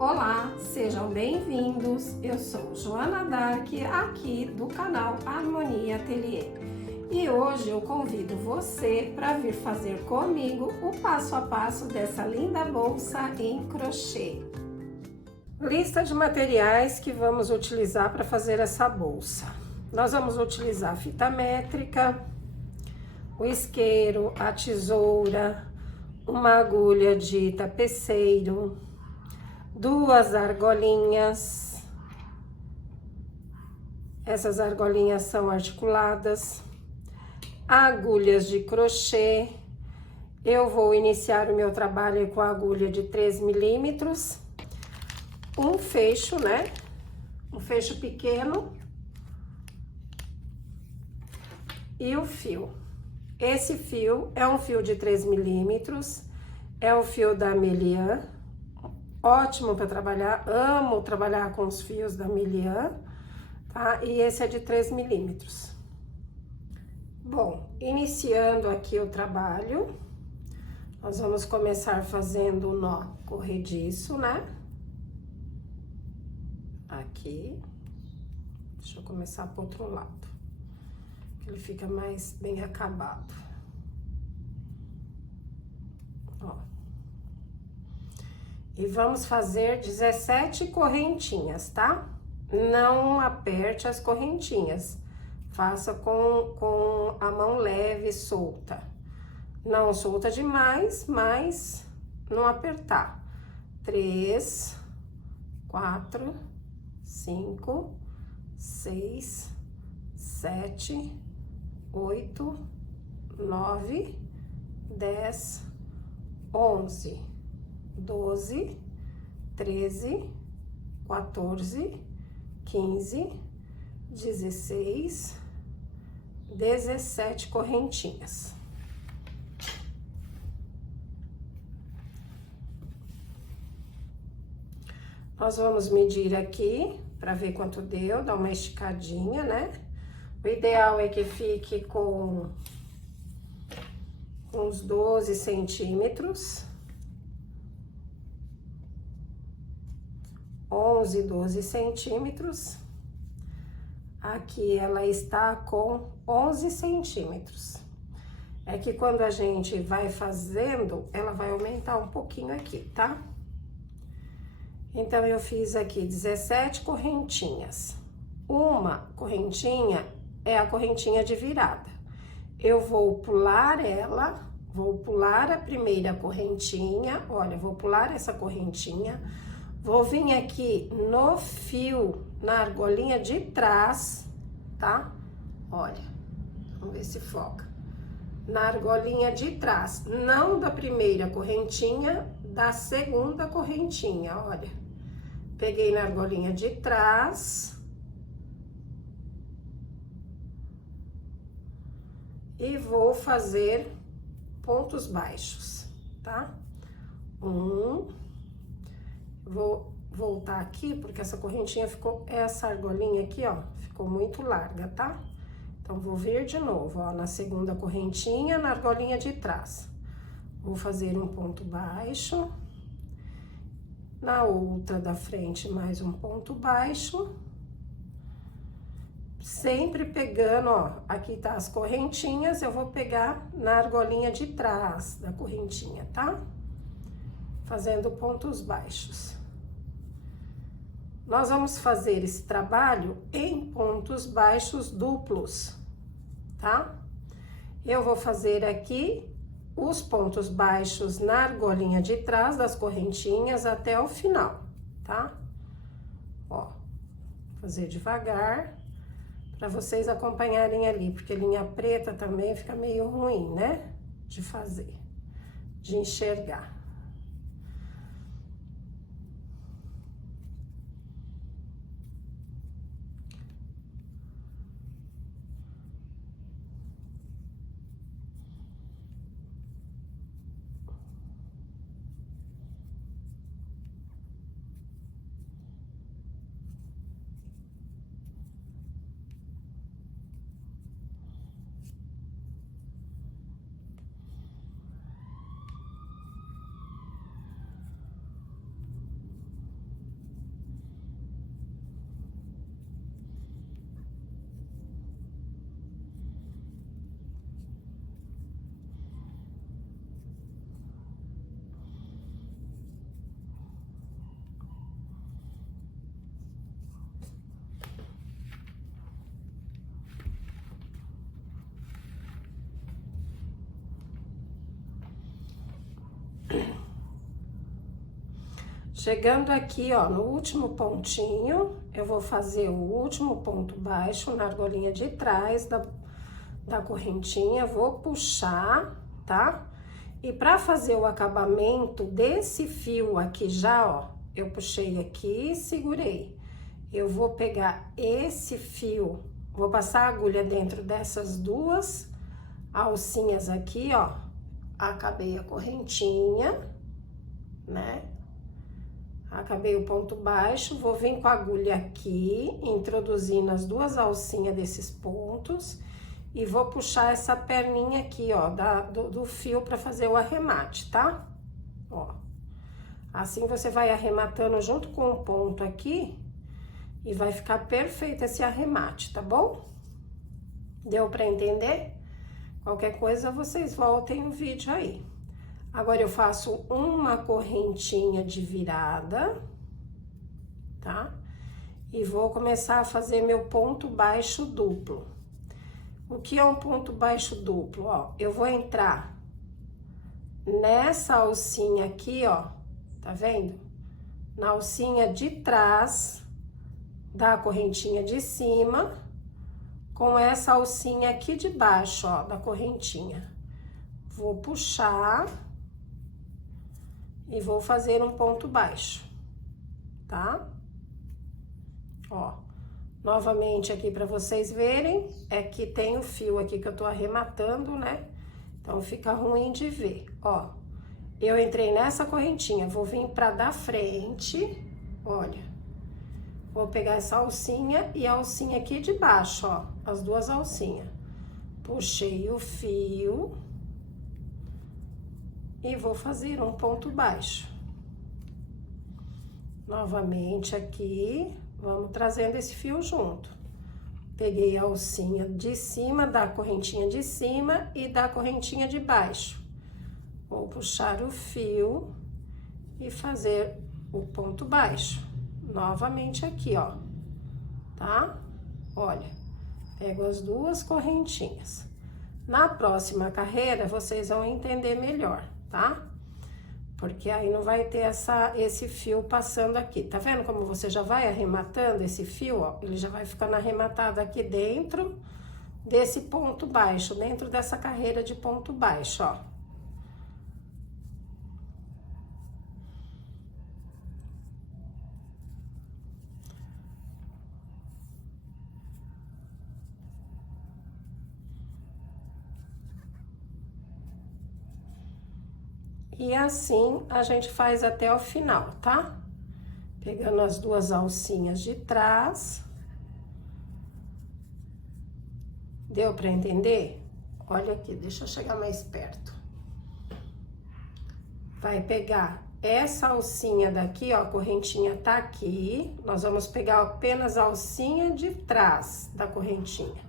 Olá, sejam bem-vindos. Eu sou Joana Dark, aqui do canal Harmonia Ateliê. E hoje eu convido você para vir fazer comigo o passo a passo dessa linda bolsa em crochê. Lista de materiais que vamos utilizar para fazer essa bolsa. Nós vamos utilizar fita métrica, o isqueiro, a tesoura, uma agulha de tapeceiro, duas argolinhas. Essas argolinhas são articuladas, agulhas de crochê. Eu vou iniciar o meu trabalho com a agulha de 3 milímetros, um fecho, né? Um fecho pequeno e o fio. Esse fio é um fio de 3 milímetros, é o fio da Melian. Ótimo para trabalhar, amo trabalhar com os fios da Melian, tá? E esse é de 3 milímetros. Bom, iniciando aqui o trabalho, nós vamos começar fazendo o nó corrediço, né? Aqui. Deixa eu começar pro outro lado, que ele fica mais bem acabado. Ó. E vamos fazer 17 correntinhas, tá? Não aperte as correntinhas. Faça com a mão leve, solta. Não solta demais, mas não apertar. 3, 4, 5, 6, 7, 8, 9, 10, 11, 12, 13, 14, 15, 16, 17 correntinhas. Nós vamos medir aqui para ver quanto deu, dar uma esticadinha, né? O ideal é que fique com uns 12 centímetros. 11, 12 centímetros. Aqui ela está com 11 centímetros. É que quando a gente vai fazendo, ela vai aumentar um pouquinho aqui, tá? Então, eu fiz aqui 17 correntinhas. Uma correntinha é a correntinha de virada. Eu vou pular ela, vou pular a primeira correntinha, olha, vou pular essa correntinha. Vou vir aqui no fio, na argolinha de trás, tá? Olha, vamos ver se foca. Na argolinha de trás, não da primeira correntinha, da segunda correntinha, olha. Peguei na argolinha de trás. E vou fazer pontos baixos, tá? Vou voltar aqui, porque essa correntinha ficou, essa argolinha aqui, ó, ficou muito larga, tá? Então, vou vir de novo, ó, na segunda correntinha, na argolinha de trás. Vou fazer um ponto baixo. Na outra da frente, mais um ponto baixo. Sempre pegando, ó, aqui tá as correntinhas, eu vou pegar na argolinha de trás da correntinha, tá? Fazendo pontos baixos. Nós vamos fazer esse trabalho em pontos baixos duplos, tá? Eu vou fazer aqui os pontos baixos na argolinha de trás das correntinhas até o final, tá? Ó, fazer devagar, para vocês acompanharem ali, porque linha preta também fica meio ruim, né? De fazer, de enxergar. Chegando aqui, ó, no último pontinho, eu vou fazer o último ponto baixo na argolinha de trás da correntinha, vou puxar, tá? E pra fazer o acabamento desse fio aqui já, ó, eu puxei aqui e segurei. Eu vou pegar esse fio, vou passar a agulha dentro dessas duas alcinhas aqui, ó. Acabei a correntinha, né? Acabei o ponto baixo, vou vir com a agulha aqui, introduzindo as duas alcinhas desses pontos e vou puxar essa perninha aqui, ó, do fio para fazer o arremate, tá? Ó, assim você vai arrematando junto com o ponto aqui e vai ficar perfeito esse arremate, tá bom? Deu para entender? Qualquer coisa, vocês voltem o vídeo aí. Agora, eu faço uma correntinha de virada, tá? E vou começar a fazer meu ponto baixo duplo. O que é um ponto baixo duplo? Ó, eu vou entrar nessa alcinha aqui, ó, tá vendo? Na alcinha de trás da correntinha de cima, com essa alcinha aqui de baixo, ó, da correntinha. Vou puxar e vou fazer um ponto baixo, tá? Ó, novamente aqui para vocês verem, é que tem o fio aqui que eu tô arrematando, né? Então fica ruim de ver, ó. Eu entrei nessa correntinha, vou vir pra da frente, olha. Vou pegar essa alcinha e a alcinha aqui de baixo, ó, as duas alcinhas. Puxei o fio e vou fazer um ponto baixo. Novamente aqui, vamos trazendo esse fio junto. Peguei a alcinha de cima, da correntinha de cima e da correntinha de baixo. Vou puxar o fio e fazer o ponto baixo. Novamente aqui, ó, tá? Olha, pego as duas correntinhas. Na próxima carreira, vocês vão entender melhor, tá? Porque aí não vai ter esse fio passando aqui. Tá vendo como você já vai arrematando esse fio, ó? Ele já vai ficando arrematado aqui dentro desse ponto baixo, dentro dessa carreira de ponto baixo, ó. E assim a gente faz até o final, tá? Pegando as duas alcinhas de trás. Deu pra entender? Olha aqui, deixa eu chegar mais perto. Vai pegar essa alcinha daqui, ó, a correntinha tá aqui. Nós vamos pegar apenas a alcinha de trás da correntinha.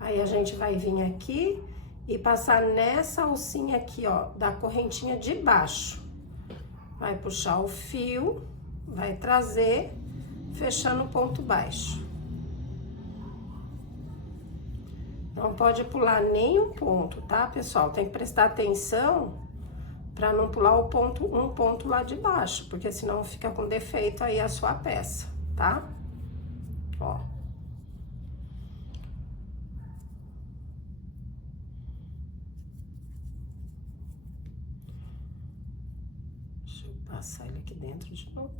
Aí a gente vai vir aqui e passar nessa alcinha aqui, ó, da correntinha de baixo. Vai puxar o fio, vai trazer, fechando o ponto baixo. Não pode pular nenhum ponto, tá, pessoal? Tem que prestar atenção para não pular um ponto lá de baixo, porque senão fica com defeito aí a sua peça, tá? Ó. Passar ele aqui dentro de novo.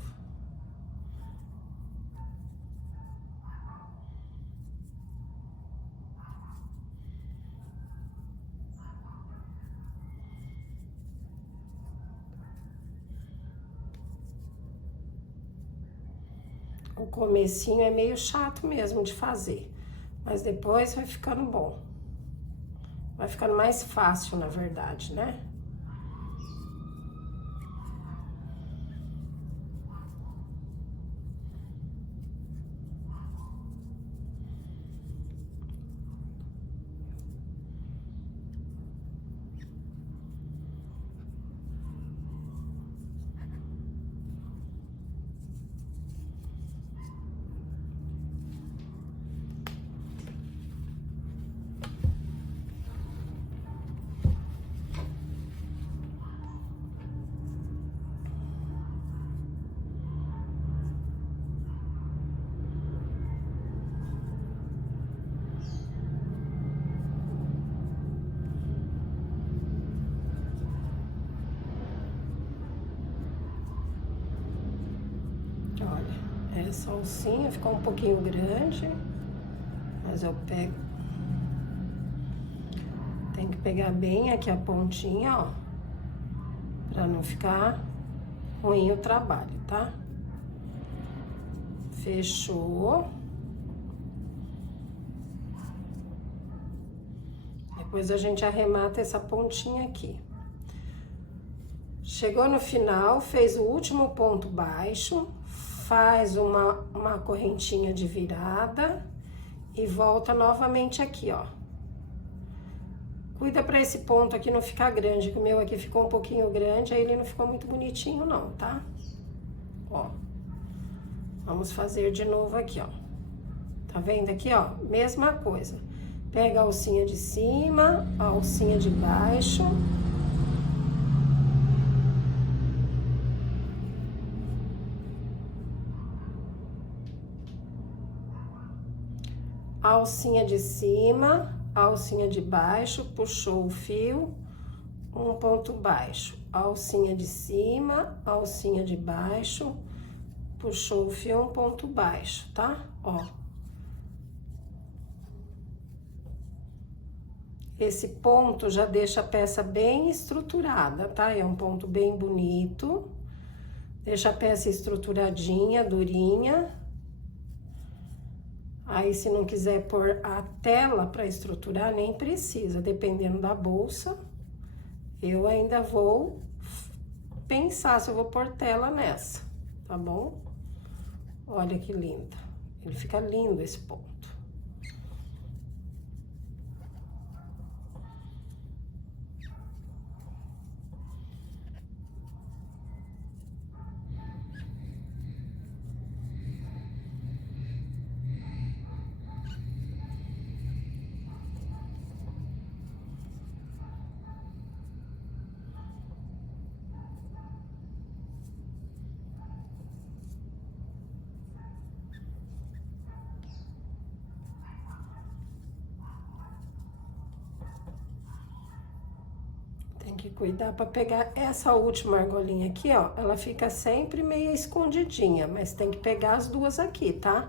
O comecinho é meio chato mesmo de fazer, mas depois vai ficando bom. Vai ficando mais fácil, na verdade, né? Olha, essa alcinha ficou um pouquinho grande, mas eu pego. Tem que pegar bem aqui a pontinha, ó, pra não ficar ruim o trabalho, tá? Fechou. Depois a gente arremata essa pontinha aqui. Chegou no final, fez o último ponto baixo, faz uma correntinha de virada e volta novamente aqui, ó. Cuida pra esse ponto aqui não ficar grande, que o meu aqui ficou um pouquinho grande, aí ele não ficou muito bonitinho não, tá? Ó. Vamos fazer de novo aqui, ó. Tá vendo aqui, ó? Mesma coisa. Pega a alcinha de cima, a alcinha de baixo. A alcinha de cima, a alcinha de baixo, puxou o fio, um ponto baixo. A alcinha de cima, a alcinha de baixo, puxou o fio, um ponto baixo, tá? Ó. Esse ponto já deixa a peça bem estruturada, tá? É um ponto bem bonito. Deixa a peça estruturadinha, durinha. Aí, se não quiser pôr a tela para estruturar, nem precisa, dependendo da bolsa. Eu ainda vou pensar se eu vou pôr tela nessa, tá bom? Olha que linda. Ele fica lindo esse ponto. Tem que cuidar para pegar essa última argolinha aqui, ó. Ela fica sempre meio escondidinha, mas tem que pegar as duas aqui, tá?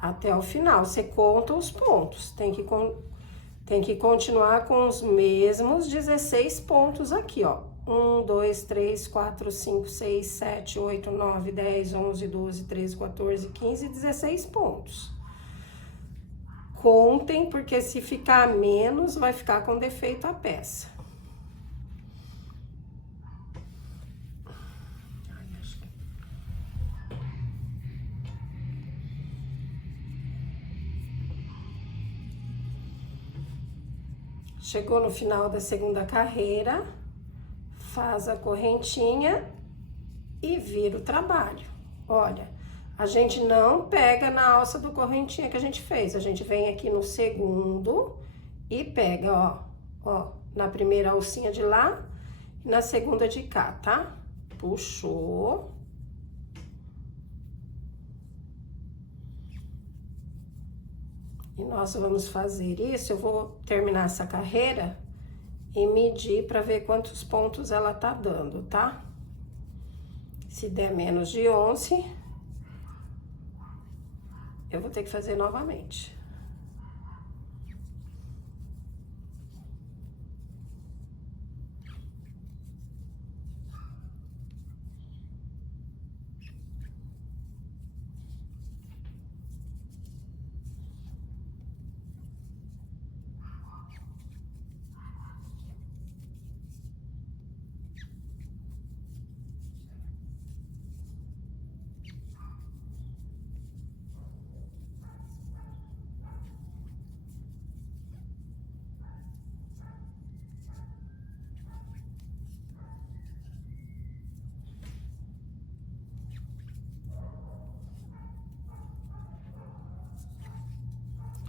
Até o final, você conta os pontos. Tem que continuar com os mesmos 16 pontos aqui, ó. 1, 2, 3, 4, 5, 6, 7, 8, 9, 10, 11, 12, 13, 14, 15, 16 pontos. Contem, porque se ficar menos, vai ficar com defeito a peça. Chegou no final da segunda carreira, faz a correntinha e vira o trabalho. Olha, a gente não pega na alça do correntinha que a gente fez, a gente vem aqui no segundo e pega, ó, na primeira alcinha de lá e na segunda de cá, tá? Puxou. E nós vamos fazer isso, eu vou terminar essa carreira e medir para ver quantos pontos ela tá dando, tá? Se der menos de 11, eu vou ter que fazer novamente.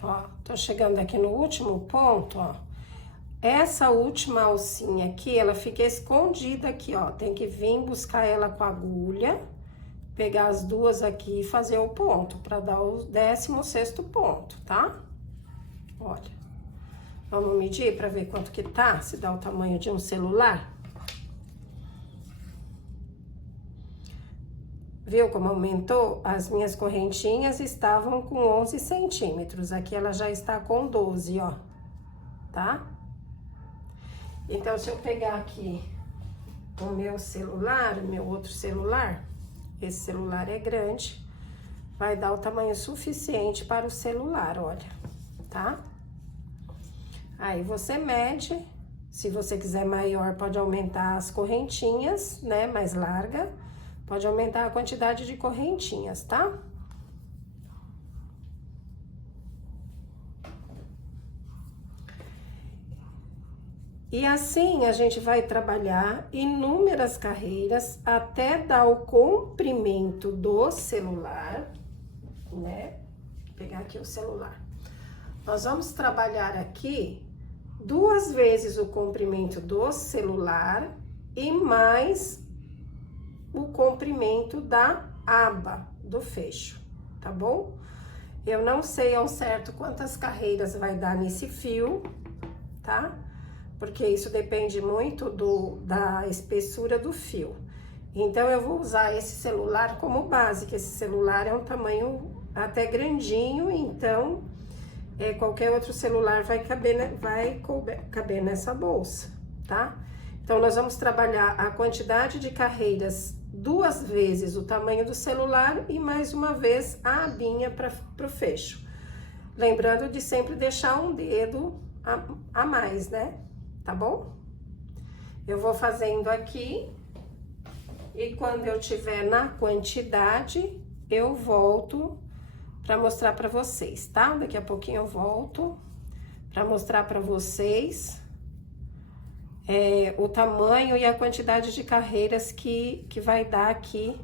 Ó, tô chegando aqui no último ponto, ó. Essa última alcinha aqui, ela fica escondida aqui, ó. Tem que vir buscar ela com a agulha, pegar as duas aqui e fazer o ponto, pra dar o 16º ponto, tá? Olha. Vamos medir pra ver quanto que tá, se dá o tamanho de um celular. Viu como aumentou? As minhas correntinhas estavam com 11 centímetros. Aqui ela já está com 12, ó. Tá? Então, se eu pegar aqui o meu celular, o meu outro celular, esse celular é grande, vai dar o tamanho suficiente para o celular, olha, tá? Aí você mede, se você quiser maior, pode aumentar as correntinhas, né, mais larga, pode aumentar a quantidade de correntinhas, tá? E assim a gente vai trabalhar inúmeras carreiras até dar o comprimento do celular, né? Vou pegar aqui o celular. Nós vamos trabalhar aqui 2 vezes o comprimento do celular e mais o comprimento da aba do fecho, tá bom? Eu não sei ao certo quantas carreiras vai dar nesse fio, tá? Porque isso depende muito da espessura do fio. Então, eu vou usar esse celular como base, que esse celular é um tamanho até grandinho, então, qualquer outro celular vai caber nessa bolsa, tá? Então, nós vamos trabalhar a quantidade de carreiras 2 vezes o tamanho do celular e mais uma vez a abinha para o fecho. Lembrando de sempre deixar um dedo a mais, né? Tá bom? Eu vou fazendo aqui e quando eu tiver na quantidade, eu volto para mostrar para vocês, tá? Daqui a pouquinho eu volto para mostrar para vocês o tamanho e a quantidade de carreiras que vai dar aqui,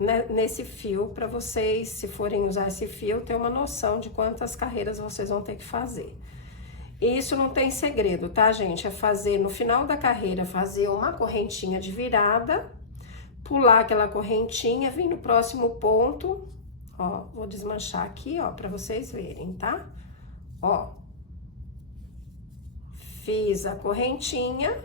né, nesse fio, para vocês, se forem usar esse fio, ter uma noção de quantas carreiras vocês vão ter que fazer. E isso não tem segredo, tá, gente? É fazer, no final da carreira, fazer uma correntinha de virada, pular aquela correntinha, vir no próximo ponto, ó, vou desmanchar aqui, ó, pra vocês verem, tá? Ó, fiz a correntinha,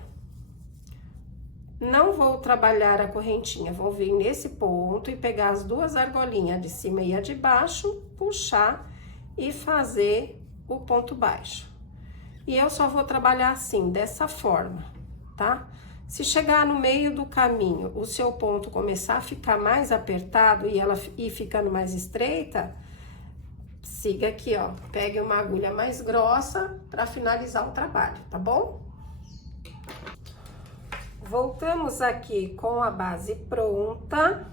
não vou trabalhar a correntinha, vou vir nesse ponto e pegar as 2 argolinhas de cima e a de baixo, puxar e fazer o ponto baixo. E eu só vou trabalhar assim, dessa forma, tá? Se chegar no meio do caminho, o seu ponto começar a ficar mais apertado e ela ir ficando mais estreita, siga aqui, ó. Pegue uma agulha mais grossa para finalizar o trabalho, tá bom? Voltamos aqui com a base pronta.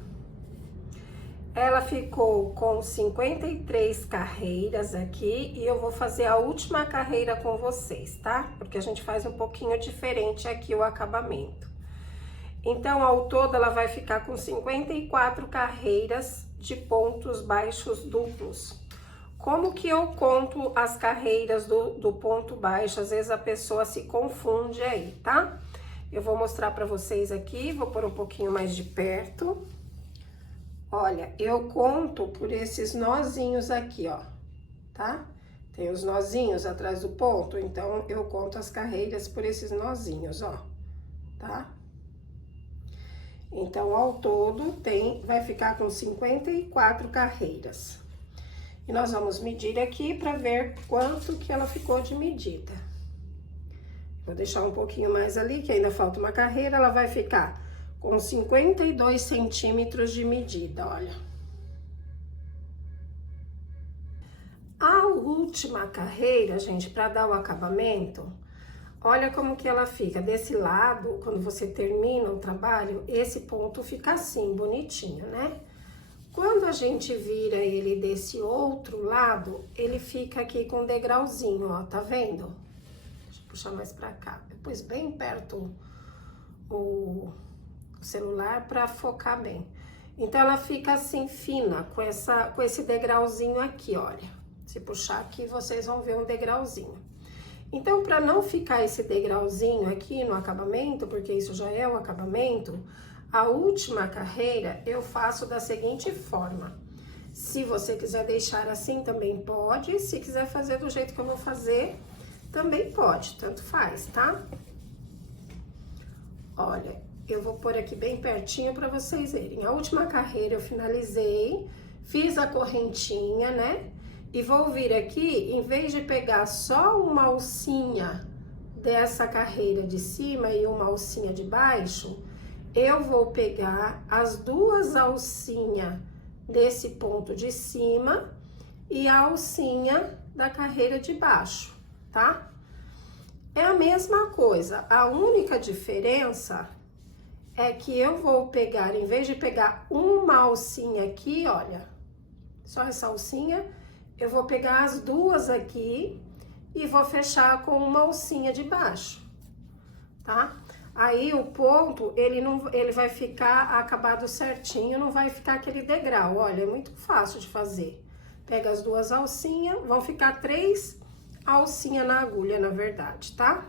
Ela ficou com 53 carreiras aqui e eu vou fazer a última carreira com vocês, tá? Porque a gente faz um pouquinho diferente aqui o acabamento. Então, ao todo, ela vai ficar com 54 carreiras de pontos baixos duplos. Como que eu conto as carreiras do ponto baixo? Às vezes a pessoa se confunde aí, tá? Eu vou mostrar pra vocês aqui, vou pôr um pouquinho mais de perto. Olha, eu conto por esses nozinhos aqui, ó, tá? Tem os nozinhos atrás do ponto, então eu conto as carreiras por esses nozinhos, ó, tá? Então, ao todo, vai ficar com 54 carreiras. E nós vamos medir aqui pra ver quanto que ela ficou de medida. Vou deixar um pouquinho mais ali, que ainda falta uma carreira, ela vai ficar com 52 centímetros de medida, olha. A última carreira, gente, para dar o acabamento, olha como que ela fica. Desse lado, quando você termina o trabalho, esse ponto fica assim, bonitinho, né? Quando a gente vira ele desse outro lado, ele fica aqui com um degrauzinho, ó, tá vendo? Deixa eu puxar mais pra cá. Eu pus bem perto o celular para focar bem. Então, ela fica assim, fina, com esse degrauzinho aqui, olha. Se puxar aqui, vocês vão ver um degrauzinho. Então, para não ficar esse degrauzinho aqui no acabamento, porque isso já é o acabamento, a última carreira eu faço da seguinte forma. Se você quiser deixar assim, também pode. Se quiser fazer do jeito que eu vou fazer, também pode, tanto faz, tá? Olha, eu vou pôr aqui bem pertinho para vocês verem. A última carreira eu finalizei, fiz a correntinha, né? E vou vir aqui, em vez de pegar só uma alcinha dessa carreira de cima e uma alcinha de baixo, eu vou pegar as duas alcinhas desse ponto de cima e a alcinha da carreira de baixo, tá? É a mesma coisa, a única diferença é que eu vou pegar, em vez de pegar uma alcinha aqui, olha, só essa alcinha, eu vou pegar as duas aqui e vou fechar com uma alcinha de baixo, tá? Aí o ponto, ele vai ficar acabado certinho, não vai ficar aquele degrau, olha, é muito fácil de fazer. Pega as duas alcinhas, vão ficar 3 alcinhas na agulha, na verdade, tá?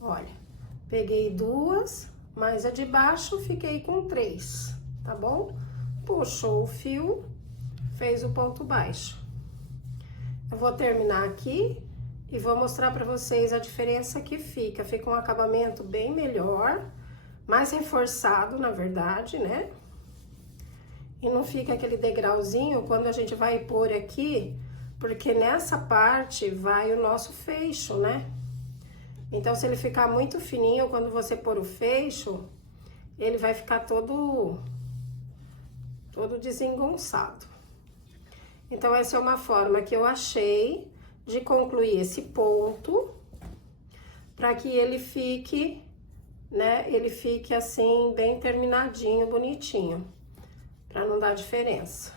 Olha, peguei 2, mais a de baixo, fiquei com 3, tá bom? Puxou o fio, fez o ponto baixo. Eu vou terminar aqui e vou mostrar pra vocês a diferença que fica. Fica um acabamento bem melhor, mais reforçado, na verdade, né? E não fica aquele degrauzinho quando a gente vai pôr aqui, porque nessa parte vai o nosso fecho, né? Então, se ele ficar muito fininho, quando você pôr o fecho, ele vai ficar todo desengonçado. Então, essa é uma forma que eu achei de concluir esse ponto, para que ele fique, né? Ele fique assim, bem terminadinho, bonitinho, para não dar diferença.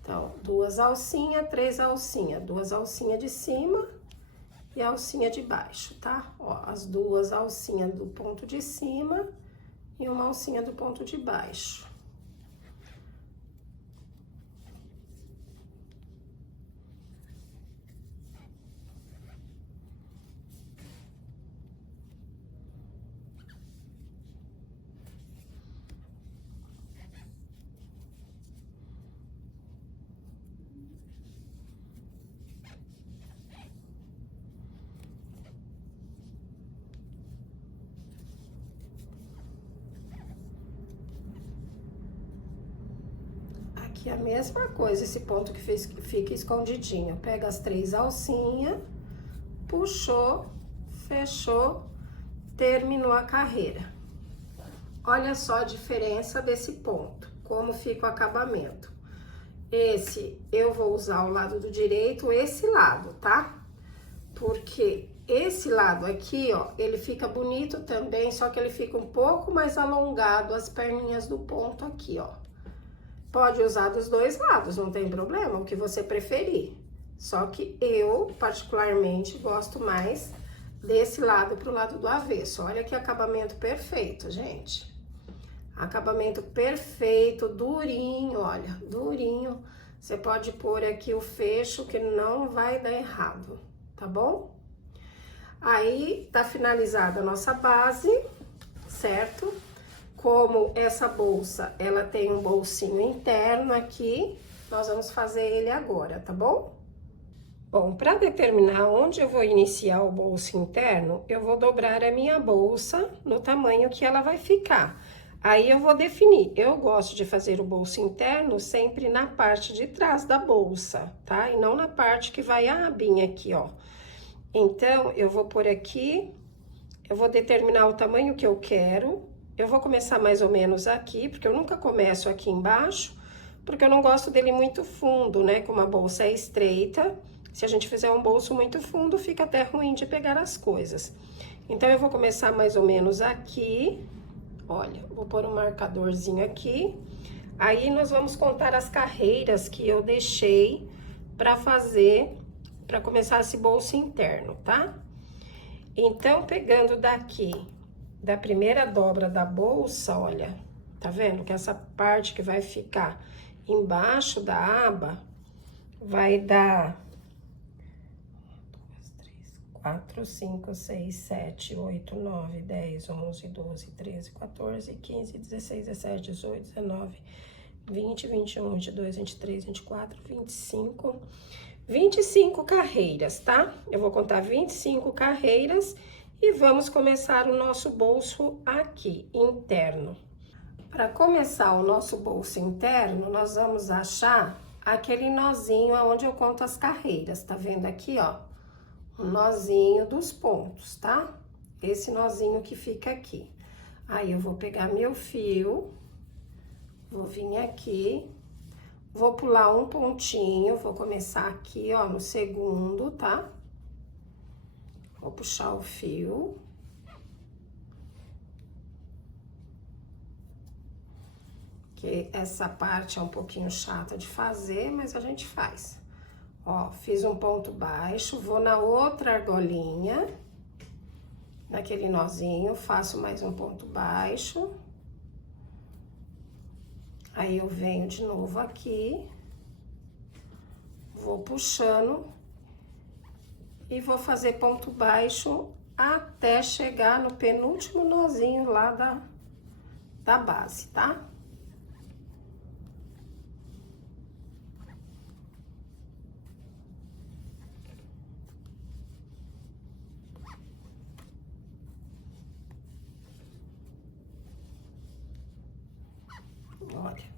Então, 2 alcinhas, 3 alcinhas, 2 alcinhas de cima e a alcinha de baixo, tá? Ó, as 2 alcinhas do ponto de cima e uma alcinha do ponto de baixo. Aqui a mesma coisa, esse ponto que fica escondidinho. Pega as 3 alcinhas, puxou, fechou, terminou a carreira. Olha só a diferença desse ponto, como fica o acabamento. Esse, eu vou usar o lado do direito, esse lado, tá? Porque esse lado aqui, ó, ele fica bonito também, só que ele fica um pouco mais alongado, as perninhas do ponto aqui, ó. Pode usar dos 2 lados, não tem problema, o que você preferir. Só que eu, particularmente, gosto mais desse lado pro lado do avesso. Olha que acabamento perfeito, gente. Acabamento perfeito, durinho, olha, durinho. Você pode pôr aqui o fecho que não vai dar errado, tá bom? Aí, tá finalizada a nossa base, certo? Como essa bolsa, ela tem um bolsinho interno aqui, nós vamos fazer ele agora, tá bom? Bom, para determinar onde eu vou iniciar o bolso interno, eu vou dobrar a minha bolsa no tamanho que ela vai ficar. Aí eu vou definir, eu gosto de fazer o bolso interno sempre na parte de trás da bolsa, tá? E não na parte que vai a abinha aqui, ó. Então, eu vou por aqui, eu vou determinar o tamanho que eu quero. Eu vou começar mais ou menos aqui, porque eu nunca começo aqui embaixo, porque eu não gosto dele muito fundo, né? Como a bolsa é estreita, se a gente fizer um bolso muito fundo, fica até ruim de pegar as coisas. Então, eu vou começar mais ou menos aqui, olha, vou pôr um marcadorzinho aqui. Aí, nós vamos contar as carreiras que eu deixei pra fazer, pra começar esse bolso interno, tá? Então, pegando daqui da primeira dobra da bolsa, olha, tá vendo? Que essa parte que vai ficar embaixo da aba vai dar 4, 5, 6, 7, 8, 9, 10, 11, 12, 13, 14, 15, 16, 17, 18, 19, 20, 21, 22, 23, 24, 25 carreiras, tá? Eu vou contar 25 carreiras E vamos começar o nosso bolso aqui, interno. Para começar o nosso bolso interno, nós vamos achar aquele nozinho aonde eu conto as carreiras, tá vendo aqui, ó? O nozinho dos pontos, tá? Esse nozinho que fica aqui. Aí, eu vou pegar meu fio, vou vir aqui, vou pular um pontinho, vou começar aqui, ó, no segundo, tá? Vou puxar o fio. Que essa parte é um pouquinho chata de fazer, mas a gente faz. Ó, fiz um ponto baixo, vou na outra argolinha, naquele nozinho, faço mais um ponto baixo. Aí, eu venho de novo aqui, vou puxando e vou fazer ponto baixo até chegar no penúltimo nozinho lá da base, tá? Olha.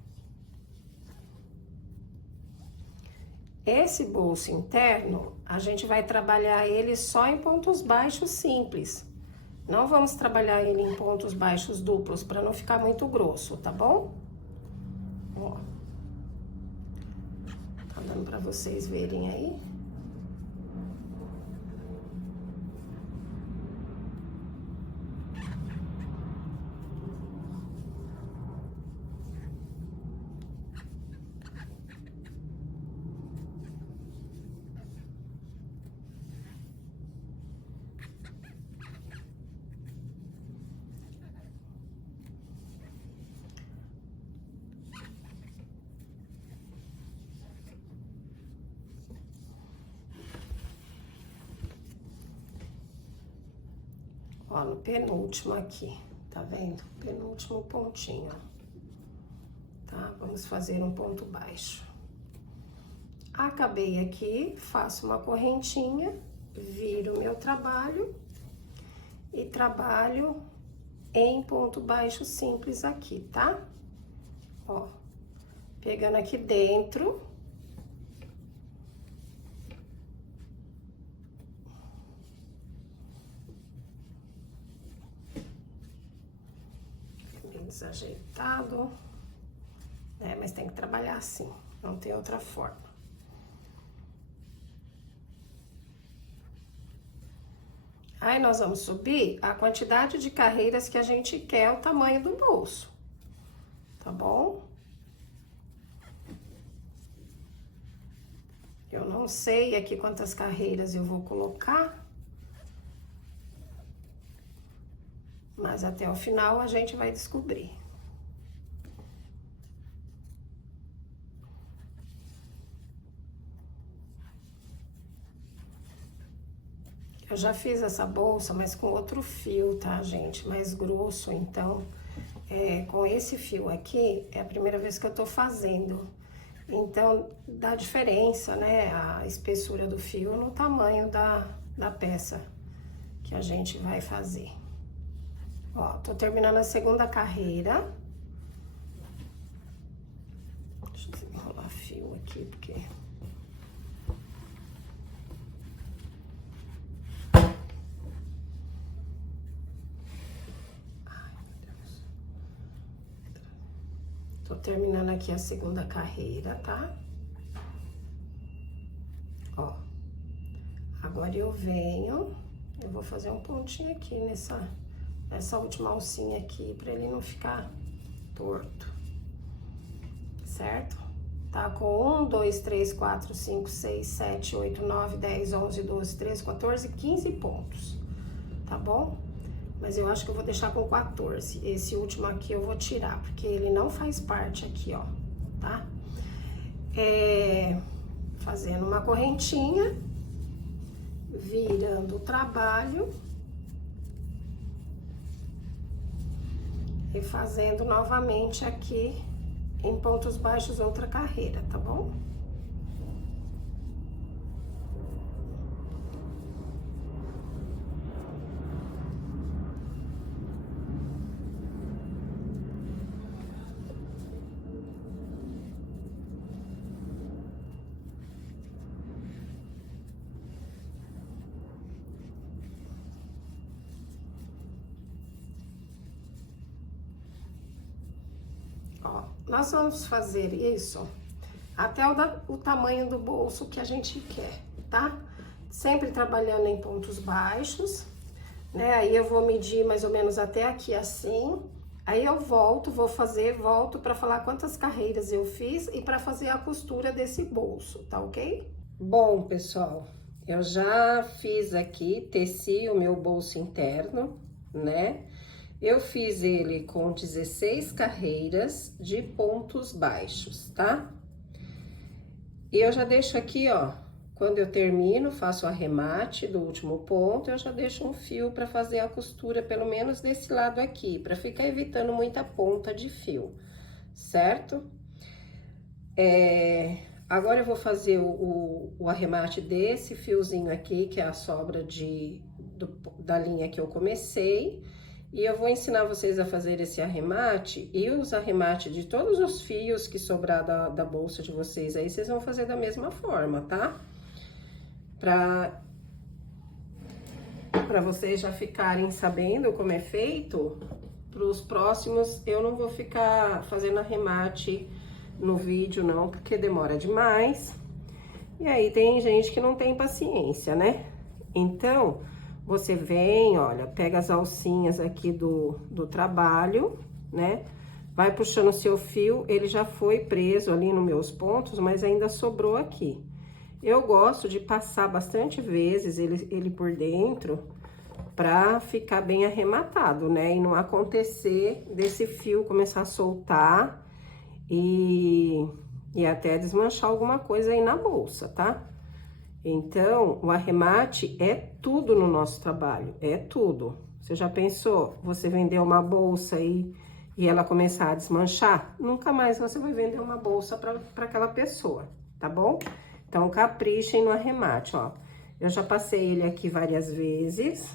Esse bolso interno, a gente vai trabalhar ele só em pontos baixos simples. Não vamos trabalhar ele em pontos baixos duplos, para não ficar muito grosso, tá bom? Ó. Tá dando para vocês verem aí? Ó, no penúltimo aqui, tá vendo? Penúltimo pontinho, tá? Vamos fazer um ponto baixo. Acabei aqui, faço uma correntinha, viro meu trabalho e trabalho em ponto baixo simples aqui, tá? Ó, pegando aqui dentro. Desajeitado, né? Mas tem que trabalhar assim, não tem outra forma. Aí, nós vamos subir a quantidade de carreiras que a gente quer, o tamanho do bolso, tá bom? Eu não sei aqui quantas carreiras eu vou colocar, mas até o final a gente vai descobrir. Eu já fiz essa bolsa, mas com outro fio, tá, gente? Mais grosso, então, com esse fio aqui, é a primeira vez que eu tô fazendo. Então, dá diferença, né, a espessura do fio no tamanho da peça que a gente vai fazer. Ó, tô terminando a segunda carreira. Deixa eu enrolar fio aqui, porque... Ai, meu Deus. Tô terminando aqui a segunda carreira, tá? Ó. Agora eu venho, eu vou fazer um pontinho aqui nessa última alcinha aqui, pra ele não ficar torto, certo? Tá com 1, 2, 3, 4, 5, 6, 7, 8, 9, 10, 11, 12, 13, 14, 15 pontos, tá bom? Mas eu acho que eu vou deixar com 14. Esse último aqui eu vou tirar, porque ele não faz parte aqui, ó, tá? Fazendo uma correntinha, virando o trabalho e fazendo novamente aqui em pontos baixos outra carreira, tá bom? Ó, nós vamos fazer isso até o tamanho do bolso que a gente quer, tá? Sempre trabalhando em pontos baixos, né? Aí eu vou medir mais ou menos até aqui assim. Aí eu volto para falar quantas carreiras eu fiz e para fazer a costura desse bolso, tá ok? Bom, pessoal, eu já fiz aqui, teci o meu bolso interno, né? Eu fiz ele com 16 carreiras de pontos baixos, tá? E eu já deixo aqui, ó, quando eu termino, faço o arremate do último ponto, eu já deixo um fio para fazer a costura, pelo menos desse lado aqui, para ficar evitando muita ponta de fio, certo? Agora eu vou fazer o arremate desse fiozinho aqui, que é a sobra da linha que eu comecei. E eu vou ensinar vocês a fazer esse arremate e os arremates de todos os fios que sobrar da bolsa de vocês aí, vocês vão fazer da mesma forma, tá? Pra vocês já ficarem sabendo como é feito, pros próximos eu não vou ficar fazendo arremate no vídeo não, porque demora demais. E aí tem gente que não tem paciência, né? Então, você vem, olha, pega as alcinhas aqui do trabalho, né? Vai puxando o seu fio, ele já foi preso ali nos meus pontos, mas ainda sobrou aqui. Eu gosto de passar bastante vezes ele por dentro, pra ficar bem arrematado, né? E não acontecer desse fio começar a soltar e até desmanchar alguma coisa aí na bolsa, tá? Então, o arremate é tudo no nosso trabalho, é tudo. Você já pensou, você vender uma bolsa e ela começar a desmanchar? Nunca mais você vai vender uma bolsa para aquela pessoa, tá bom? Então, caprichem no arremate, ó. Eu já passei ele aqui várias vezes,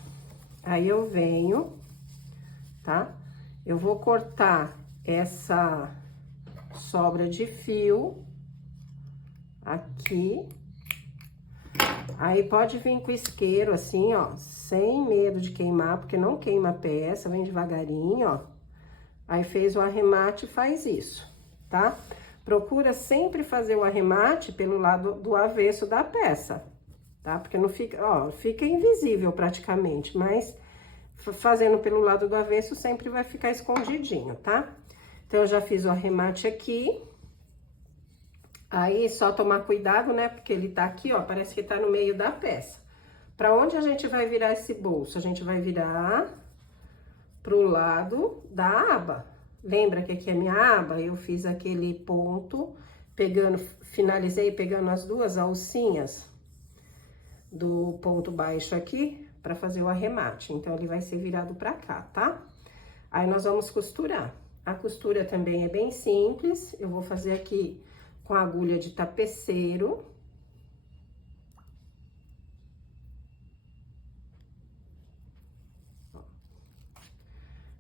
aí eu venho, tá? Eu vou cortar essa sobra de fio aqui. Aí pode vir com isqueiro assim, ó, sem medo de queimar, porque não queima a peça, vem devagarinho, ó. Aí fez o arremate, faz isso, tá? Procura sempre fazer o arremate pelo lado do avesso da peça, tá? Porque não fica, ó, fica invisível praticamente, mas fazendo pelo lado do avesso sempre vai ficar escondidinho, tá? Então, eu já fiz o arremate aqui. Aí, só tomar cuidado, né? Porque ele tá aqui, ó, parece que tá no meio da peça. Pra onde a gente vai virar esse bolso? A gente vai virar pro lado da aba. Lembra que aqui é minha aba? Eu fiz aquele ponto, finalizei pegando as duas alcinhas do ponto baixo aqui, pra fazer o arremate. Então, ele vai ser virado pra cá, tá? Aí, nós vamos costurar. A costura também é bem simples. Eu vou fazer aqui com a agulha de tapeceiro.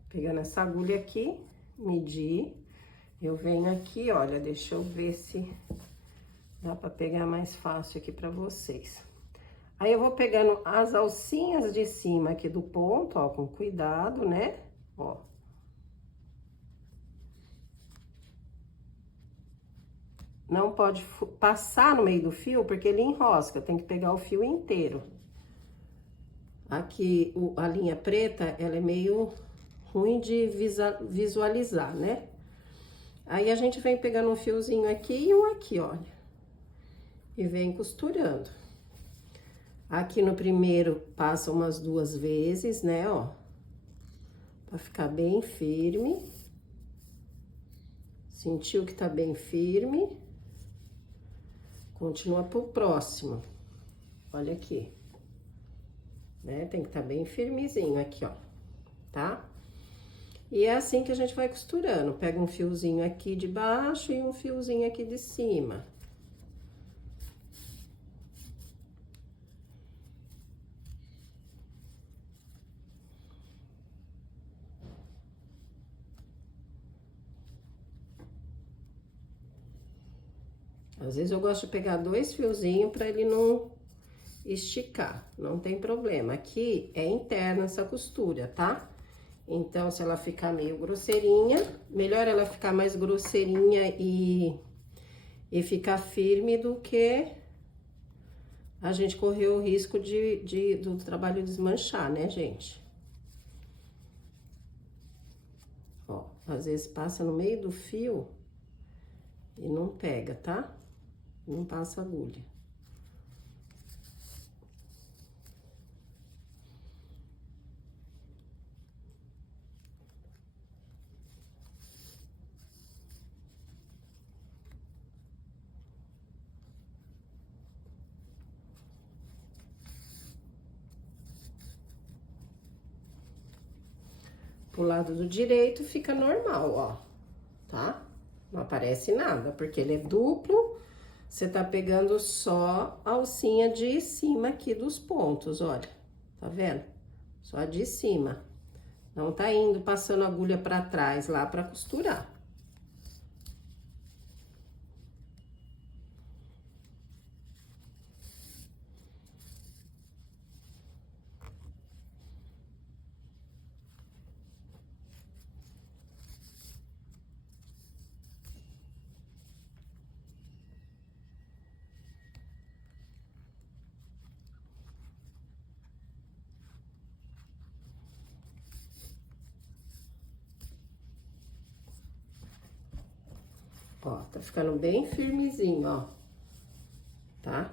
Pegando essa agulha aqui, medir. Eu venho aqui, olha, deixa eu ver se dá pra pegar mais fácil aqui pra vocês. Aí, eu vou pegando as alcinhas de cima aqui do ponto, ó, com cuidado, né? Ó. Não pode passar no meio do fio, porque ele enrosca, tem que pegar o fio inteiro. Aqui, a linha preta, ela é meio ruim de visualizar, né? Aí, a gente vem pegando um fiozinho aqui e um aqui, olha. E vem costurando. Aqui no primeiro, passa umas 2 vezes, né, ó. Pra ficar bem firme. Sentiu que tá bem firme. Continua pro próximo. Olha aqui. Né? Tem que estar bem firmezinho aqui, ó. Tá? E é assim que a gente vai costurando. Pega um fiozinho aqui de baixo e um fiozinho aqui de cima. Às vezes eu gosto de pegar 2 fiozinhos para ele não esticar, não tem problema. Aqui é interna essa costura, tá? Então, se ela ficar meio grosseirinha, melhor ela ficar mais grosseirinha e ficar firme do que a gente correr o risco do trabalho desmanchar, né, gente? Ó, às vezes passa no meio do fio e não pega, tá? Não passa agulha. Pro lado do direito fica normal, ó, tá? Não aparece nada, porque ele é duplo, você tá pegando só a alcinha de cima aqui dos pontos, olha, tá vendo? Só a de cima. Não tá indo passando a agulha pra trás lá pra costurar. Ó, tá ficando bem firmezinho, ó, tá?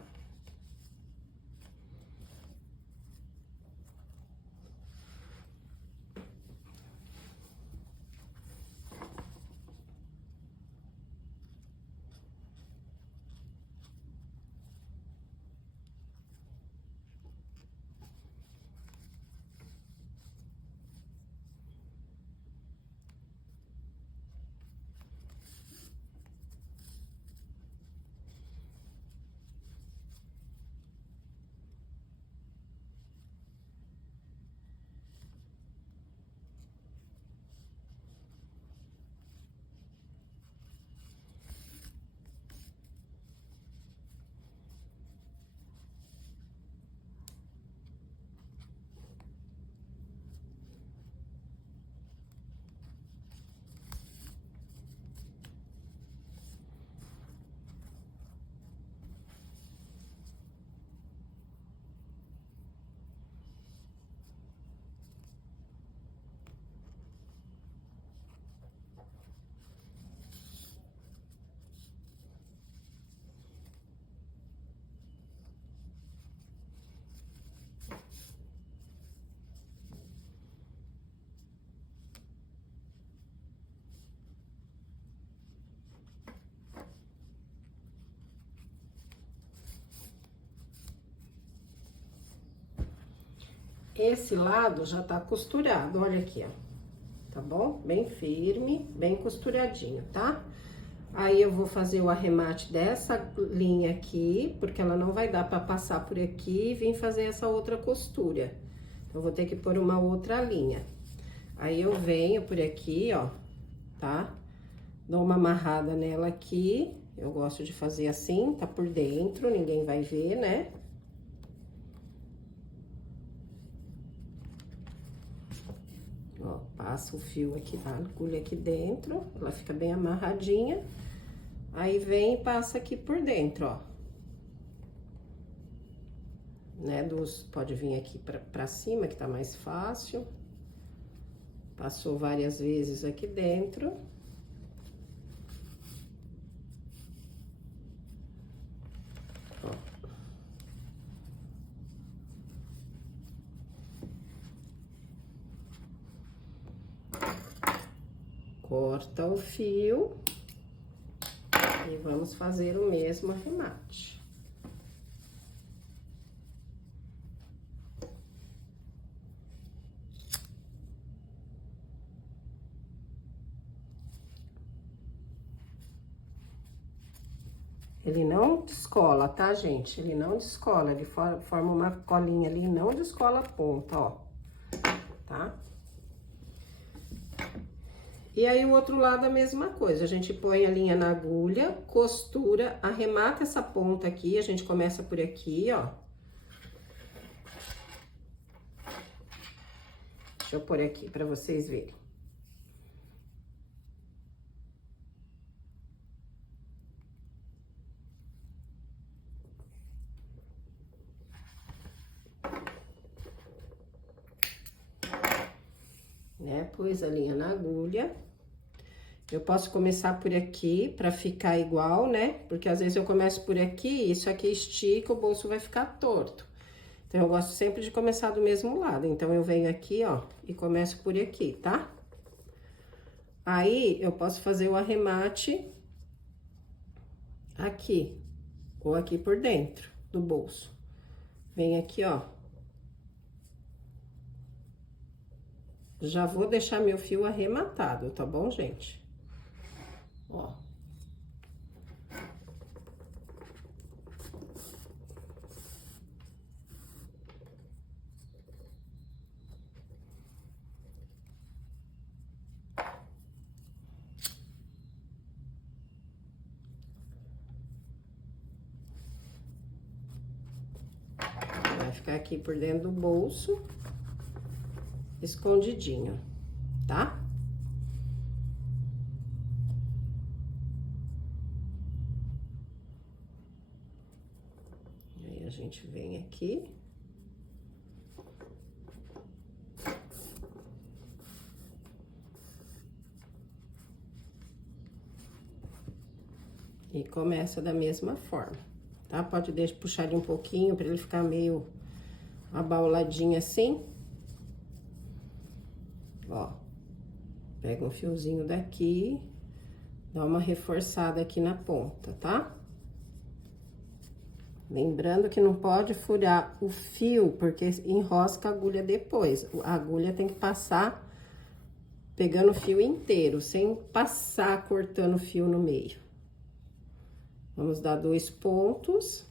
Esse lado já tá costurado, olha aqui, ó. Tá bom? Bem firme, bem costuradinho, tá? Aí eu vou fazer o arremate dessa linha aqui, porque ela não vai dar pra passar por aqui e vir fazer essa outra costura. Então, eu vou ter que pôr uma outra linha. Aí eu venho por aqui, ó, tá? Dou uma amarrada nela aqui. Eu gosto de fazer assim, tá por dentro, ninguém vai ver, né? Ó, passa o fio aqui da agulha aqui dentro, ela fica bem amarradinha. Aí vem e passa aqui por dentro, ó. Né, pode vir aqui pra cima, que tá mais fácil. Passou várias vezes aqui dentro. Ó. Corta o fio. E vamos fazer o mesmo arremate. Ele não descola, tá, gente? Ele não descola, ele forma uma colinha ali e não descola a ponta, ó. Tá? E aí, o outro lado, a mesma coisa. A gente põe a linha na agulha, costura, arremata essa ponta aqui. A gente começa por aqui, ó. Deixa eu pôr aqui pra vocês verem. Né? Pus a linha na agulha. Eu posso começar por aqui pra ficar igual, né? Porque às vezes eu começo por aqui, isso aqui estica, o bolso vai ficar torto. Então, eu gosto sempre de começar do mesmo lado. Então, eu venho aqui, ó, e começo por aqui, tá? Aí, eu posso fazer o arremate aqui, ou aqui por dentro do bolso. Vem aqui, ó. Já vou deixar meu fio arrematado, tá bom, gente? Ó. Vai ficar aqui por dentro do bolso, escondidinho, tá? Aí, a gente vem aqui. E começa da mesma forma, tá? Pode puxar ele um pouquinho pra ele ficar meio abauladinho assim. Ó, pega um fiozinho daqui, dá uma reforçada aqui na ponta, tá? Lembrando que não pode furar o fio, porque enrosca a agulha depois. A agulha tem que passar pegando o fio inteiro, sem passar cortando o fio no meio. Vamos dar 2 pontos.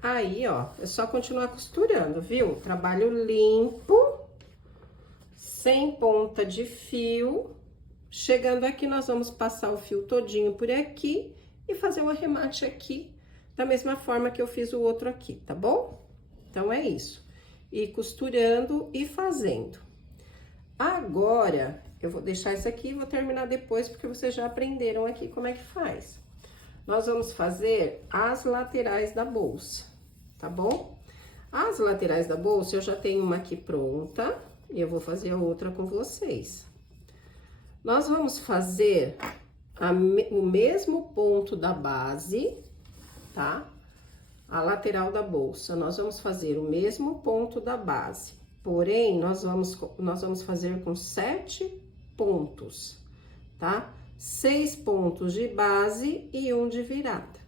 Aí, ó, é só continuar costurando, viu? Trabalho limpo, sem ponta de fio. Chegando aqui, nós vamos passar o fio todinho por aqui e fazer um arremate aqui, da mesma forma que eu fiz o outro aqui, tá bom? Então, é isso. E costurando e fazendo. Agora, eu vou deixar isso aqui e vou terminar depois, porque vocês já aprenderam aqui como é que faz. Nós vamos fazer as laterais da bolsa, tá bom? As laterais da bolsa, eu já tenho uma aqui pronta, e eu vou fazer a outra com vocês. Nós vamos fazer o mesmo ponto da base, tá? A lateral da bolsa, nós vamos fazer o mesmo ponto da base. Porém, nós vamos fazer com 7 pontos, tá? 6 pontos de base e 1 de virada.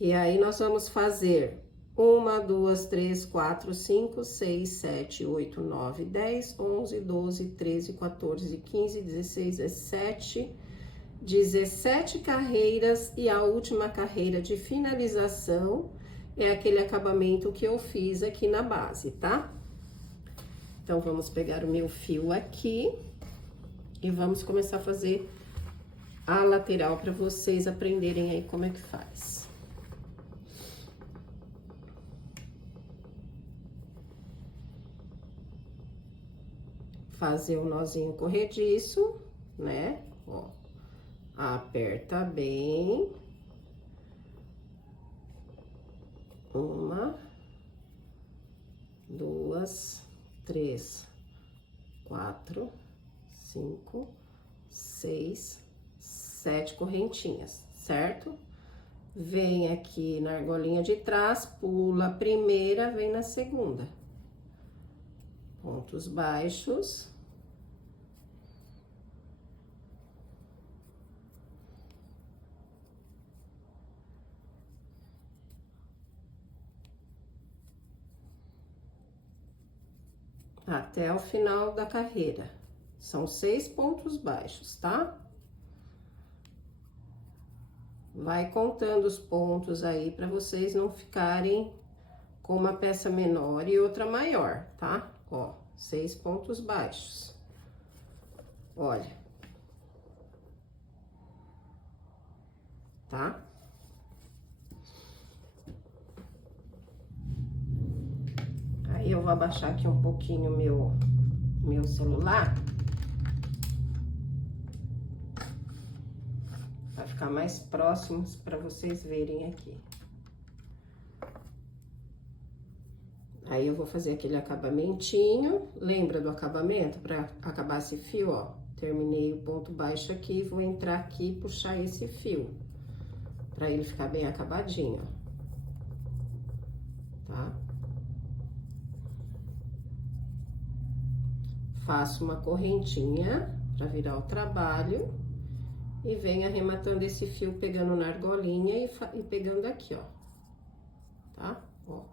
E aí, nós vamos fazer 1, 2, 3, 4, 5, 6, 7, 8, 9, 10, 11, 12, 13, 14, 15, 16, 17 carreiras e a última carreira de finalização é aquele acabamento que eu fiz aqui na base, tá? Então, vamos pegar o meu fio aqui e vamos começar a fazer a lateral para vocês aprenderem aí como é que faz. Fazer o nozinho corrediço, né? Ó, aperta bem. 1, 2, 3, 4, 5, 6, 7 correntinhas, certo? Vem aqui na argolinha de trás, pula a primeira, vem na segunda. Pontos baixos. Até o final da carreira. São 6 pontos baixos, tá? Vai contando os pontos aí para vocês não ficarem com uma peça menor e outra maior, tá? Ó, 6 pontos baixos. Olha. Tá? Aí eu vou abaixar aqui um pouquinho meu celular. Vai ficar mais próximos para vocês verem aqui. Aí eu vou fazer aquele acabamentinho. Lembra do acabamento? Para acabar esse fio, ó. Terminei o ponto baixo aqui, vou entrar aqui e puxar esse fio. Pra ele ficar bem acabadinho, ó. Tá? Faço uma correntinha pra virar o trabalho. E venho arrematando esse fio, pegando na argolinha e pegando aqui, ó. Tá? Ó.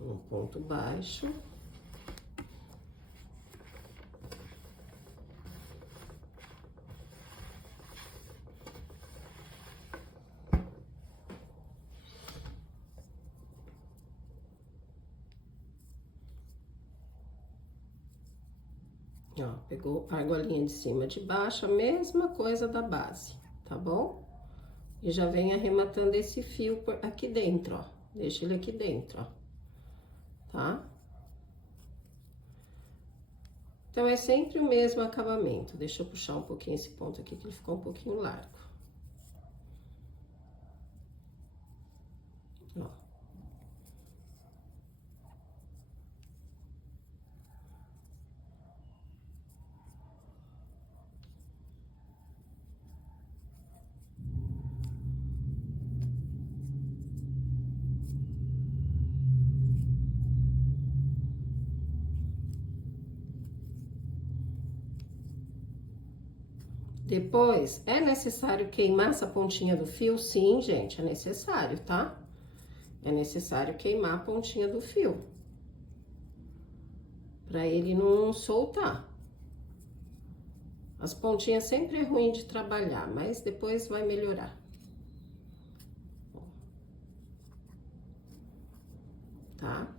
Um ponto baixo. Ó, pegou a argolinha de cima de baixo, a mesma coisa da base, tá bom? E já vem arrematando esse fio aqui dentro, ó. Deixa ele aqui dentro, ó. Tá? Então, é sempre o mesmo acabamento. Deixa eu puxar um pouquinho esse ponto aqui, que ele ficou um pouquinho largo. Ó. Depois, é necessário queimar essa pontinha do fio? Sim, gente, é necessário, tá? É necessário queimar a pontinha do fio. Pra ele não soltar. As pontinhas sempre é ruim de trabalhar, mas depois vai melhorar. Tá?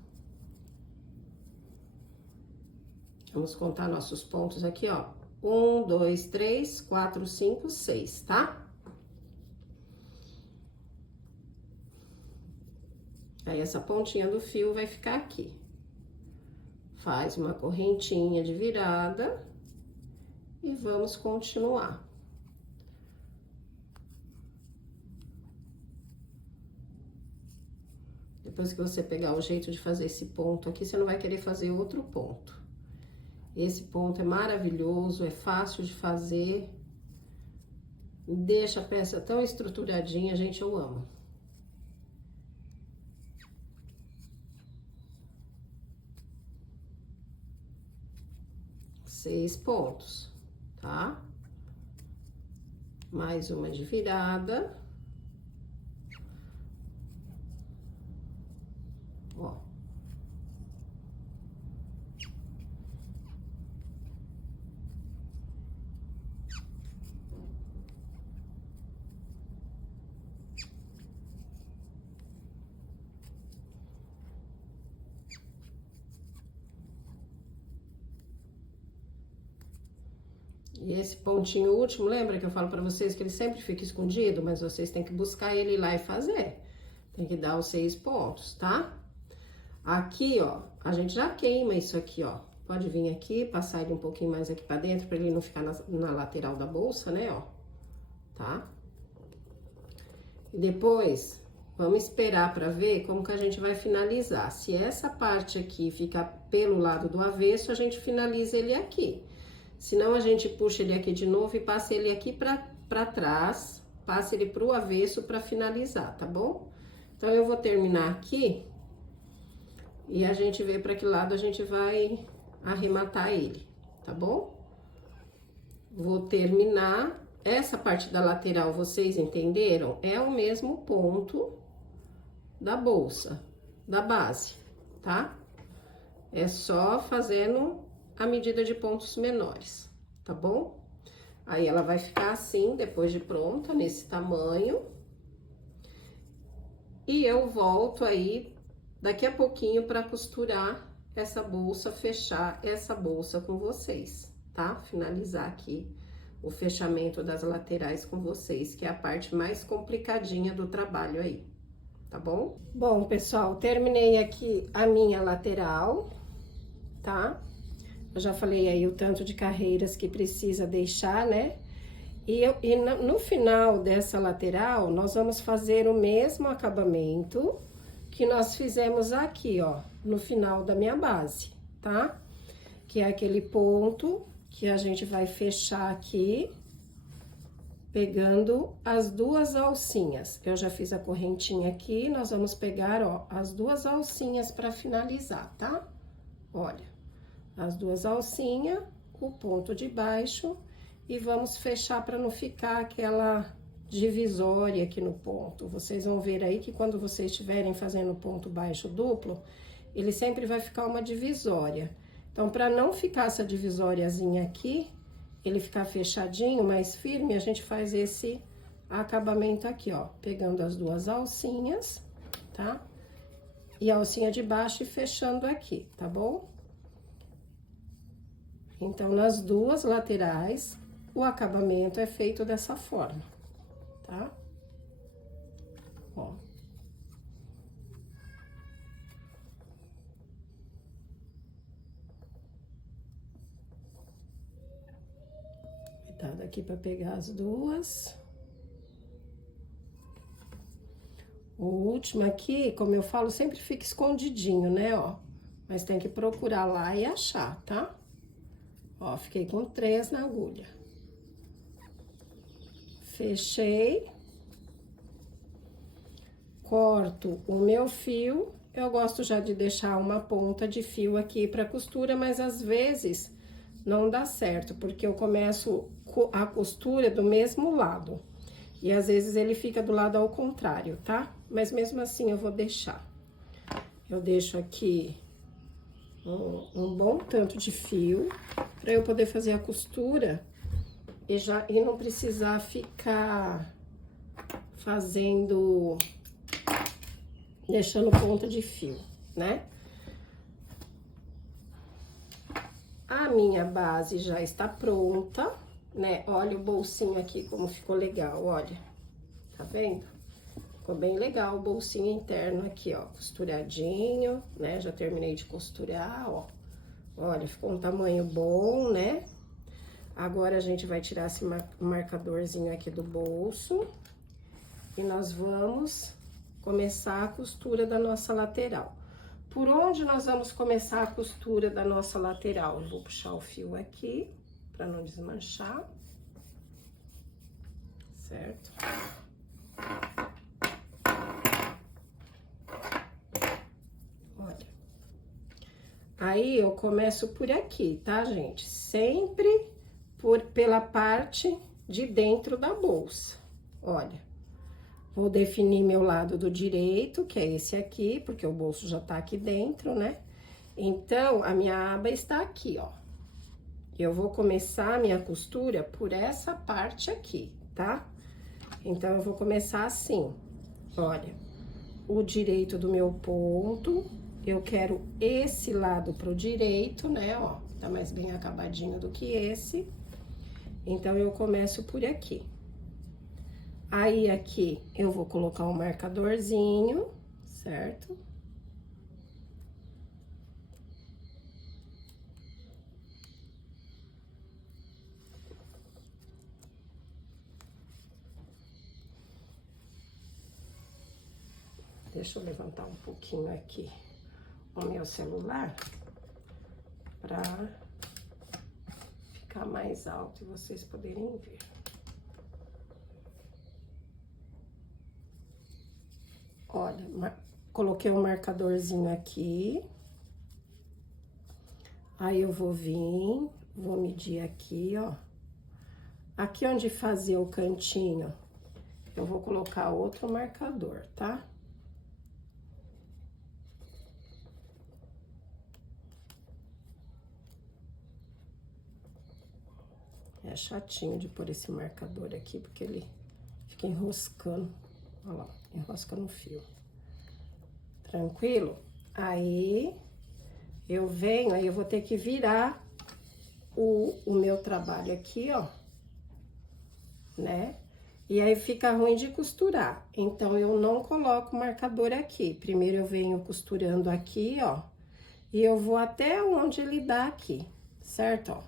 Vamos contar nossos pontos aqui, ó. 1, 2, 3, 4, 5, 6, tá? Aí, essa pontinha do fio vai ficar aqui. Faz uma correntinha de virada e vamos continuar. Depois que você pegar o jeito de fazer esse ponto aqui, você não vai querer fazer outro ponto. Esse ponto é maravilhoso, é fácil de fazer. Deixa a peça tão estruturadinha, gente, eu amo. Seis pontos, tá? Mais uma de virada. Ó. E esse pontinho último, lembra que eu falo pra vocês que ele sempre fica escondido, mas vocês têm que buscar ele lá e fazer. Tem que dar os 6 pontos, tá? Aqui, ó, a gente já queima isso aqui, ó. Pode vir aqui, passar ele um pouquinho mais aqui pra dentro, pra ele não ficar na lateral da bolsa, né, ó. Tá? E depois, vamos esperar pra ver como que a gente vai finalizar. Se essa parte aqui ficar pelo lado do avesso, a gente finaliza ele aqui. Senão, a gente puxa ele aqui de novo e passa ele aqui pra trás, passa ele pro avesso pra finalizar, tá bom? Então, eu vou terminar aqui e a gente vê pra que lado a gente vai arrematar ele, tá bom? Vou terminar. Essa parte da lateral, vocês entenderam? É o mesmo ponto da bolsa, da base, tá? É só fazendo a medida de pontos menores, tá bom? Aí, ela vai ficar assim, depois de pronta, nesse tamanho. E eu volto aí, daqui a pouquinho, pra costurar essa bolsa, fechar essa bolsa com vocês, tá? Finalizar aqui o fechamento das laterais com vocês, que é a parte mais complicadinha do trabalho aí, tá bom? Bom, pessoal, terminei aqui a minha lateral, tá? Eu já falei aí o tanto de carreiras que precisa deixar, né? E no final dessa lateral, nós vamos fazer o mesmo acabamento que nós fizemos aqui, ó, no final da minha base, tá? Que é aquele ponto que a gente vai fechar aqui, pegando as duas alcinhas. Eu já fiz a correntinha aqui, nós vamos pegar, ó, as duas alcinhas para finalizar, tá? Olha, as duas alcinhas, o ponto de baixo, e vamos fechar para não ficar aquela divisória aqui no ponto. Vocês vão ver aí que quando vocês estiverem fazendo ponto baixo duplo, ele sempre vai ficar uma divisória. Então, para não ficar essa divisóriazinha aqui, ele ficar fechadinho, mais firme, a gente faz esse acabamento aqui, ó. Pegando as duas alcinhas, tá? E a alcinha de baixo e fechando aqui, tá bom? Então, nas duas laterais, o acabamento é feito dessa forma, tá? Ó. Cuidado aqui para pegar as duas. O último aqui, como eu falo, sempre fica escondidinho, né, ó. Mas tem que procurar lá e achar, tá? Ó, fiquei com 3 na agulha. Fechei. Corto o meu fio. Eu gosto já de deixar uma ponta de fio aqui para costura, mas às vezes não dá certo, porque eu começo a costura do mesmo lado. E às vezes ele fica do lado ao contrário, tá? Mas mesmo assim eu vou deixar. Eu deixo aqui um bom tanto de fio para eu poder fazer a costura e não precisar ficar deixando ponta de fio, né? A minha base já está pronta, né? Olha o bolsinho aqui como ficou legal, olha. Tá vendo? Ficou bem legal o bolsinho interno aqui, ó, costuradinho, né? Já terminei de costurar, ó. Olha, ficou um tamanho bom, né? Agora, a gente vai tirar esse marcadorzinho aqui do bolso e nós vamos começar a costura da nossa lateral. Por onde nós vamos começar a costura da nossa lateral? Eu vou puxar o fio aqui, para não desmanchar, certo? Olha. Aí, eu começo por aqui, tá, gente? Sempre pela parte de dentro da bolsa. Olha. Vou definir meu lado do direito, que é esse aqui, porque o bolso já tá aqui dentro, né? Então, a minha aba está aqui, ó. Eu vou começar a minha costura por essa parte aqui, tá? Então, eu vou começar assim, olha. O direito do meu ponto, eu quero esse lado pro direito, né, ó. Tá mais bem acabadinho do que esse. Então, eu começo por aqui. Aí, aqui, eu vou colocar um marcadorzinho, certo? Deixa eu levantar um pouquinho aqui o meu celular pra ficar mais alto e vocês poderem ver. Olha, coloquei um marcadorzinho aqui. Aí, eu vou vir, vou medir aqui, ó. Aqui onde fazer o cantinho, eu vou colocar outro marcador, tá? É chatinho de pôr esse marcador aqui, porque ele fica enroscando. Olha lá, enrosca no fio. Tranquilo? Aí, eu venho, aí eu vou ter que virar o meu trabalho aqui, ó. né? E aí fica ruim de costurar. Então, eu não coloco marcador aqui. Primeiro eu venho costurando aqui, ó. E eu vou até onde ele dá aqui, certo? Ó.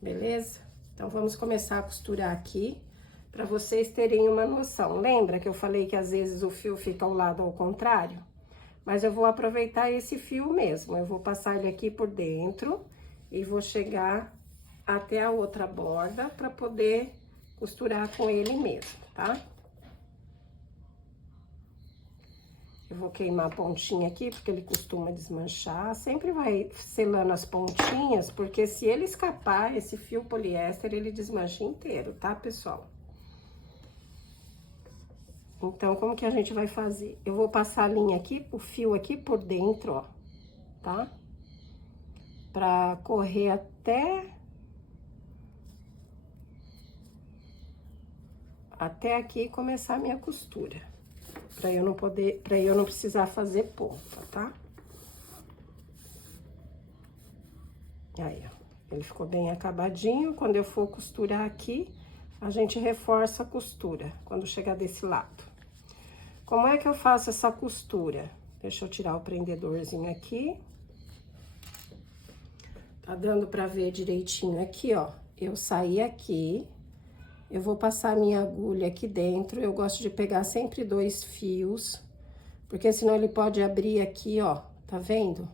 Beleza? Então, vamos começar a costurar aqui, para vocês terem uma noção. Lembra que eu falei que às vezes o fio fica ao lado ao contrário? Mas eu vou aproveitar esse fio mesmo. Eu vou passar ele aqui por dentro e vou chegar até a outra borda para poder costurar com ele mesmo, tá? Eu vou queimar a pontinha aqui, porque ele costuma desmanchar. Sempre vai selando as pontinhas, porque se ele escapar, esse fio poliéster, ele desmancha inteiro, tá, pessoal? Então, como que a gente vai fazer? Eu vou passar a linha aqui, o fio aqui por dentro, ó, tá? Pra correr até aqui e começar a minha costura. Pra eu não precisar fazer ponta, tá? Aí, ó, ele ficou bem acabadinho. Quando eu for costurar aqui, a gente reforça a costura, quando chegar desse lado. Como é que eu faço essa costura? Deixa eu tirar o prendedorzinho aqui. Tá dando pra ver direitinho aqui, ó. Eu saí aqui, eu vou passar a minha agulha aqui dentro. Eu gosto de pegar sempre 2 fios, porque senão ele pode abrir aqui, ó, tá vendo?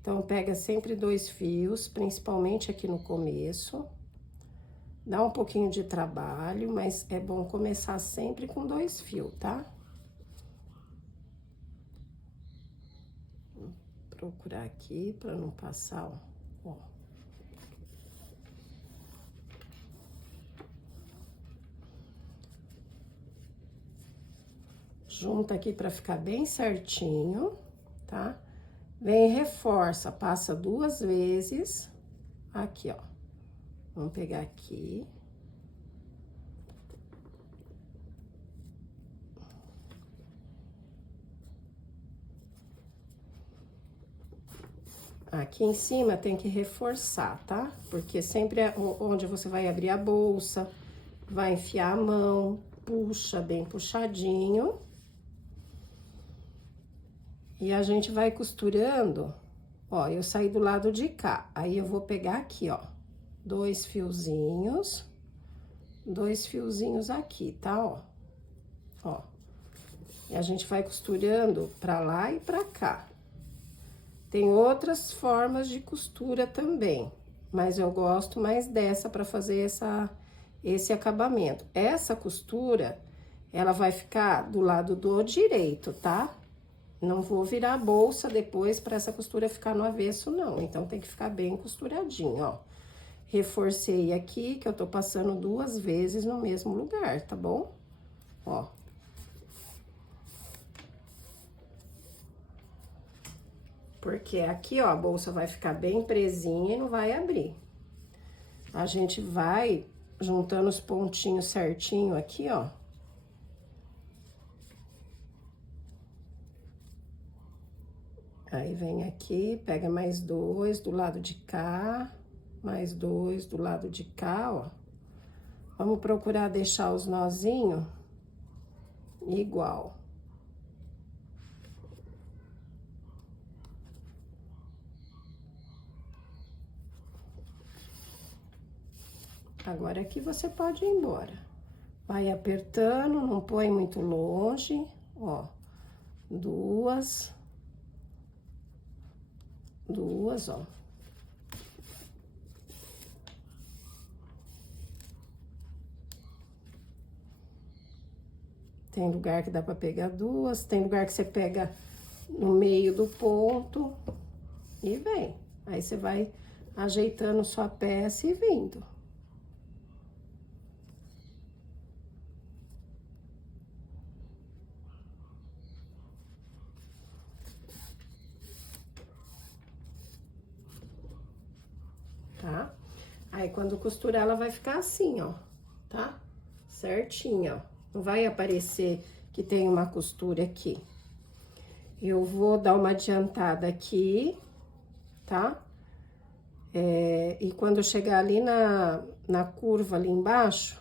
Então, pega sempre 2 fios, principalmente aqui no começo. Dá um pouquinho de trabalho, mas é bom começar sempre com 2 fios, tá? Vou procurar aqui pra não passar, ó. Junta aqui pra ficar bem certinho, tá? Vem e reforça, passa 2 vezes. Aqui, ó. Vamos pegar aqui. Aqui em cima tem que reforçar, tá? Porque sempre é onde você vai abrir a bolsa, vai enfiar a mão, puxa bem puxadinho. E a gente vai costurando, ó, eu saí do lado de cá, aí eu vou pegar aqui, ó, 2 fiozinhos aqui, tá, ó. Ó. E a gente vai costurando pra lá e pra cá. Tem outras formas de costura também, mas eu gosto mais dessa pra fazer esse acabamento. Essa costura, ela vai ficar do lado do direito, tá? Não vou virar a bolsa depois para essa costura ficar no avesso, não. Então, tem que ficar bem costuradinho, ó. Reforcei aqui, que eu tô passando 2 vezes no mesmo lugar, tá bom? Ó. Porque aqui, ó, a bolsa vai ficar bem presinha e não vai abrir. A gente vai juntando os pontinhos certinho aqui, ó. Aí, vem aqui, pega mais 2 do lado de cá, mais 2 do lado de cá, ó. Vamos procurar deixar os nozinhos igual. Agora aqui você pode ir embora. Vai apertando, não põe muito longe, ó. 2, ó. Tem lugar que dá pra pegar 2, tem lugar que você pega no meio do ponto e vem. Aí você vai ajeitando sua peça e vindo. Tá? Aí, quando costurar, ela vai ficar assim, ó, tá? Certinho, ó. Não vai aparecer que tem uma costura aqui. Eu vou dar uma adiantada aqui, tá? E quando eu chegar ali na curva ali embaixo,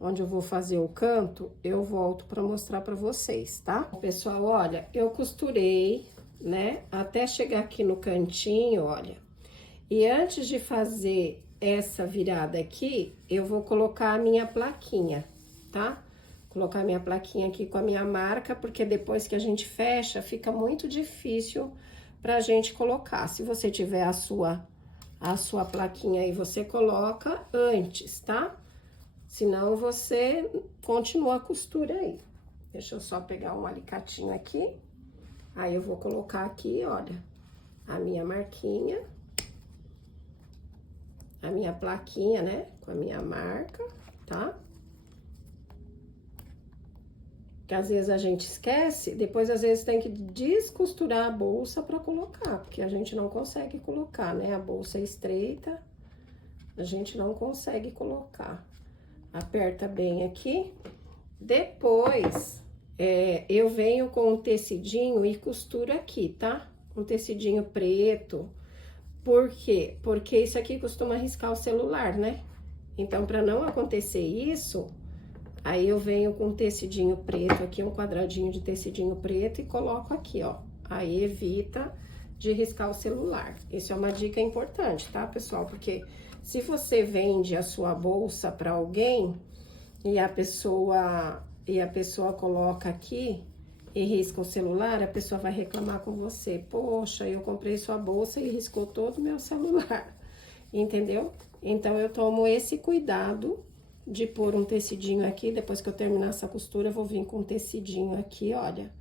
onde eu vou fazer o canto, eu volto pra mostrar pra vocês, tá? Pessoal, olha, eu costurei, né, até chegar aqui no cantinho, olha. E antes de fazer essa virada aqui, eu vou colocar a minha plaquinha, tá? Colocar minha plaquinha aqui com a minha marca, porque depois que a gente fecha, fica muito difícil pra gente colocar. Se você tiver a sua plaquinha aí, você coloca antes, tá? Senão você continua a costura aí. Deixa eu só pegar um alicatinho aqui. Aí eu vou colocar aqui, olha, a minha marquinha. A minha plaquinha, né? Com a minha marca, tá? Que às vezes a gente esquece, depois às vezes tem que descosturar a bolsa pra colocar, porque a gente não consegue colocar, né? A bolsa é estreita, a gente não consegue colocar. Aperta bem aqui. Depois, eu venho com um tecidinho e costuro aqui, tá? Um tecidinho preto. Por quê? Porque isso aqui costuma riscar o celular, né? Então, para não acontecer isso, aí eu venho com um tecidinho preto aqui, um quadradinho de tecidinho preto e coloco aqui, ó. Aí evita de riscar o celular. Isso é uma dica importante, tá, pessoal? Porque se você vende a sua bolsa para alguém e a pessoa coloca aqui e risca o celular, a pessoa vai reclamar com você. Poxa, eu comprei sua bolsa e riscou todo o meu celular. Entendeu? Então, eu tomo esse cuidado de pôr um tecidinho aqui. Depois que eu terminar essa costura, eu vou vir com um tecidinho aqui, olha.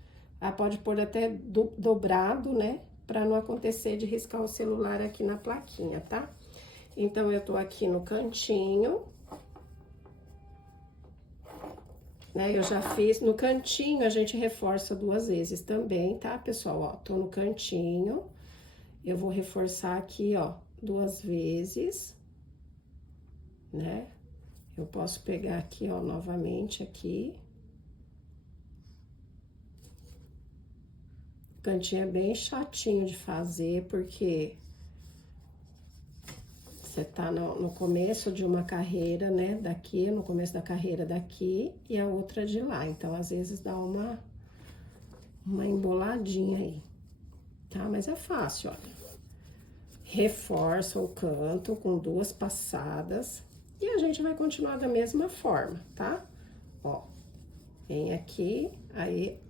Pode pôr até dobrado, né? Pra não acontecer de riscar o celular aqui na plaquinha, tá? Então, eu tô aqui no cantinho, né? Eu já fiz no cantinho, a gente reforça 2 vezes também, tá, pessoal? Ó, tô no cantinho, eu vou reforçar aqui, ó, 2 vezes, né? Eu posso pegar aqui, ó, novamente aqui. O cantinho é bem chatinho de fazer, porque você tá no começo de uma carreira, né, daqui, no começo da carreira daqui, e a outra de lá. Então, às vezes, dá uma emboladinha aí, tá? Mas é fácil, olha. Reforça o canto com 2 passadas, e a gente vai continuar da mesma forma, tá? Ó, vem aqui, aí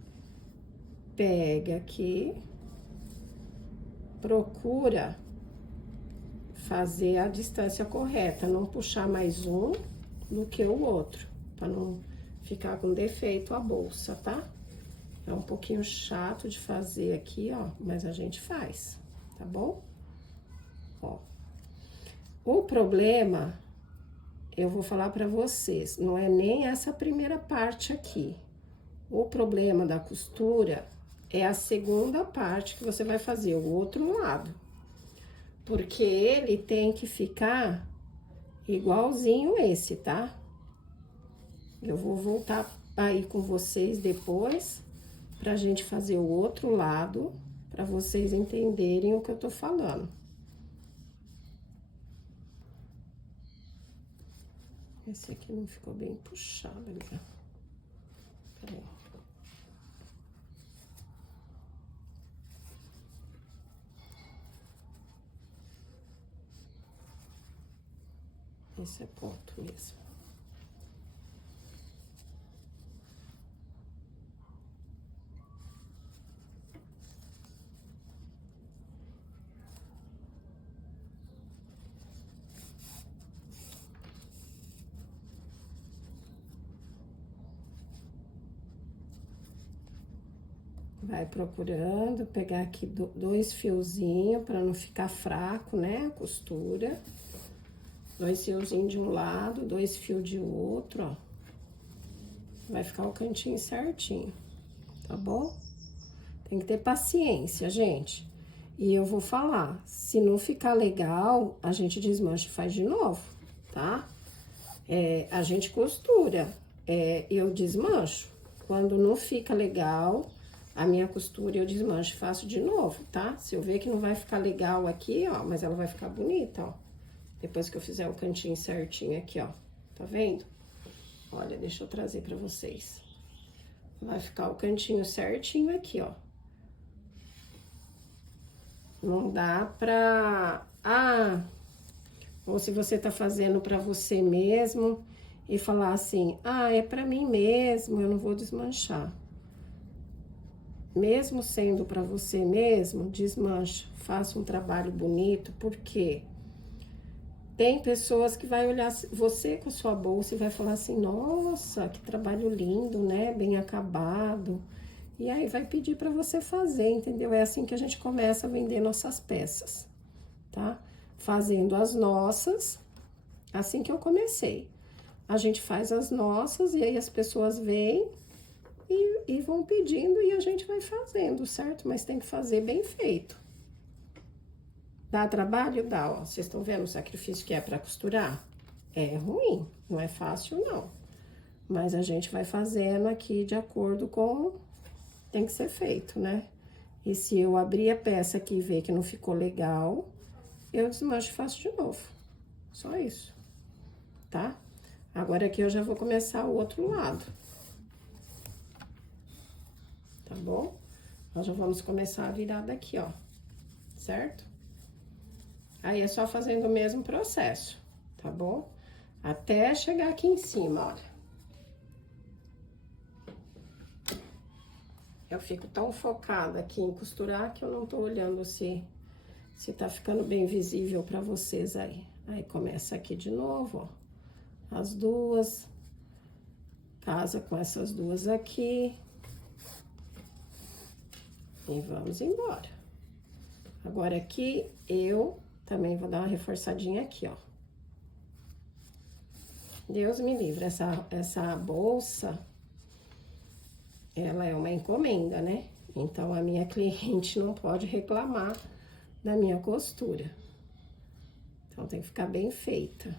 pega aqui, procura fazer a distância correta, não puxar mais um do que o outro, para não ficar com defeito a bolsa, tá? É um pouquinho chato de fazer aqui, ó, mas a gente faz, tá bom? Ó, o problema, eu vou falar para vocês, não é nem essa primeira parte aqui. O problema da costura é a segunda parte que você vai fazer, o outro lado. Porque ele tem que ficar igualzinho esse, tá? Eu vou voltar aí com vocês depois, pra gente fazer o outro lado, pra vocês entenderem o que eu tô falando. Esse aqui não ficou bem puxado, ali. Peraí. Esse é ponto mesmo. Vai procurando, pegar aqui 2 fiozinhos para não ficar fraco, né, a costura. 2 fiozinhos de um lado, 2 fios de outro, ó. Vai ficar o cantinho certinho, tá bom? Tem que ter paciência, gente. E eu vou falar, se não ficar legal, a gente desmancha e faz de novo, tá? A gente costura, eu desmancho. Quando não fica legal, a minha costura eu desmancho e faço de novo, tá? Se eu ver que não vai ficar legal aqui, ó, mas ela vai ficar bonita, ó. Depois que eu fizer o cantinho certinho aqui, ó. Tá vendo? Olha, deixa eu trazer pra vocês. Vai ficar o cantinho certinho aqui, ó. Não dá pra... Ah, ou se você tá fazendo pra você mesmo e falar assim, ah, é pra mim mesmo, eu não vou desmanchar. Mesmo sendo pra você mesmo, desmancha. Faça um trabalho bonito, porque tem pessoas que vai olhar você com a sua bolsa e vai falar assim, nossa, que trabalho lindo, né? Bem acabado. E aí vai pedir para você fazer, entendeu? É assim que a gente começa a vender nossas peças, tá? Fazendo as nossas, assim que eu comecei. A gente faz as nossas e aí as pessoas vêm e vão pedindo e a gente vai fazendo, certo? Mas tem que fazer bem feito. Dá trabalho? Dá, ó. Vocês estão vendo o sacrifício que é para costurar? É ruim, não é fácil, não. Mas a gente vai fazendo aqui de acordo com... Tem que ser feito, né? E se eu abrir a peça aqui e ver que não ficou legal, eu desmancho e faço de novo. Só isso, tá? Agora aqui eu já vou começar o outro lado. Tá bom? Nós já vamos começar a virada aqui, ó. Certo? Aí é só fazendo o mesmo processo, tá bom? Até chegar aqui em cima, olha. Eu fico tão focada aqui em costurar que eu não tô olhando se tá ficando bem visível pra vocês aí. Aí começa aqui de novo, ó. As duas. Casa com essas duas aqui. E vamos embora. Agora aqui eu também vou dar uma reforçadinha aqui, ó. Deus me livre, essa bolsa, ela é uma encomenda, né? Então, a minha cliente não pode reclamar da minha costura. Então, tem que ficar bem feita.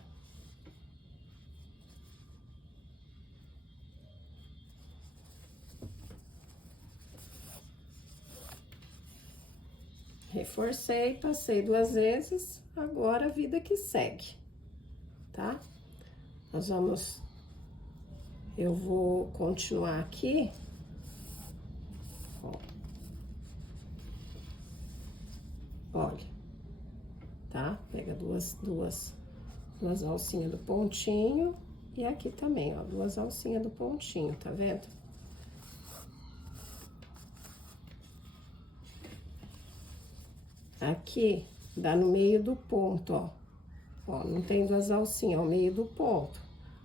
Reforcei, passei 2 vezes, agora a vida que segue, tá? Nós vamos... Eu vou continuar aqui, ó. Olha, tá? Pega duas alcinhas do pontinho e aqui também, ó, 2 alcinhas do pontinho, tá vendo? Aqui, dá no meio do ponto, ó. Ó, não tem 2 alcinhas, é o meio do ponto.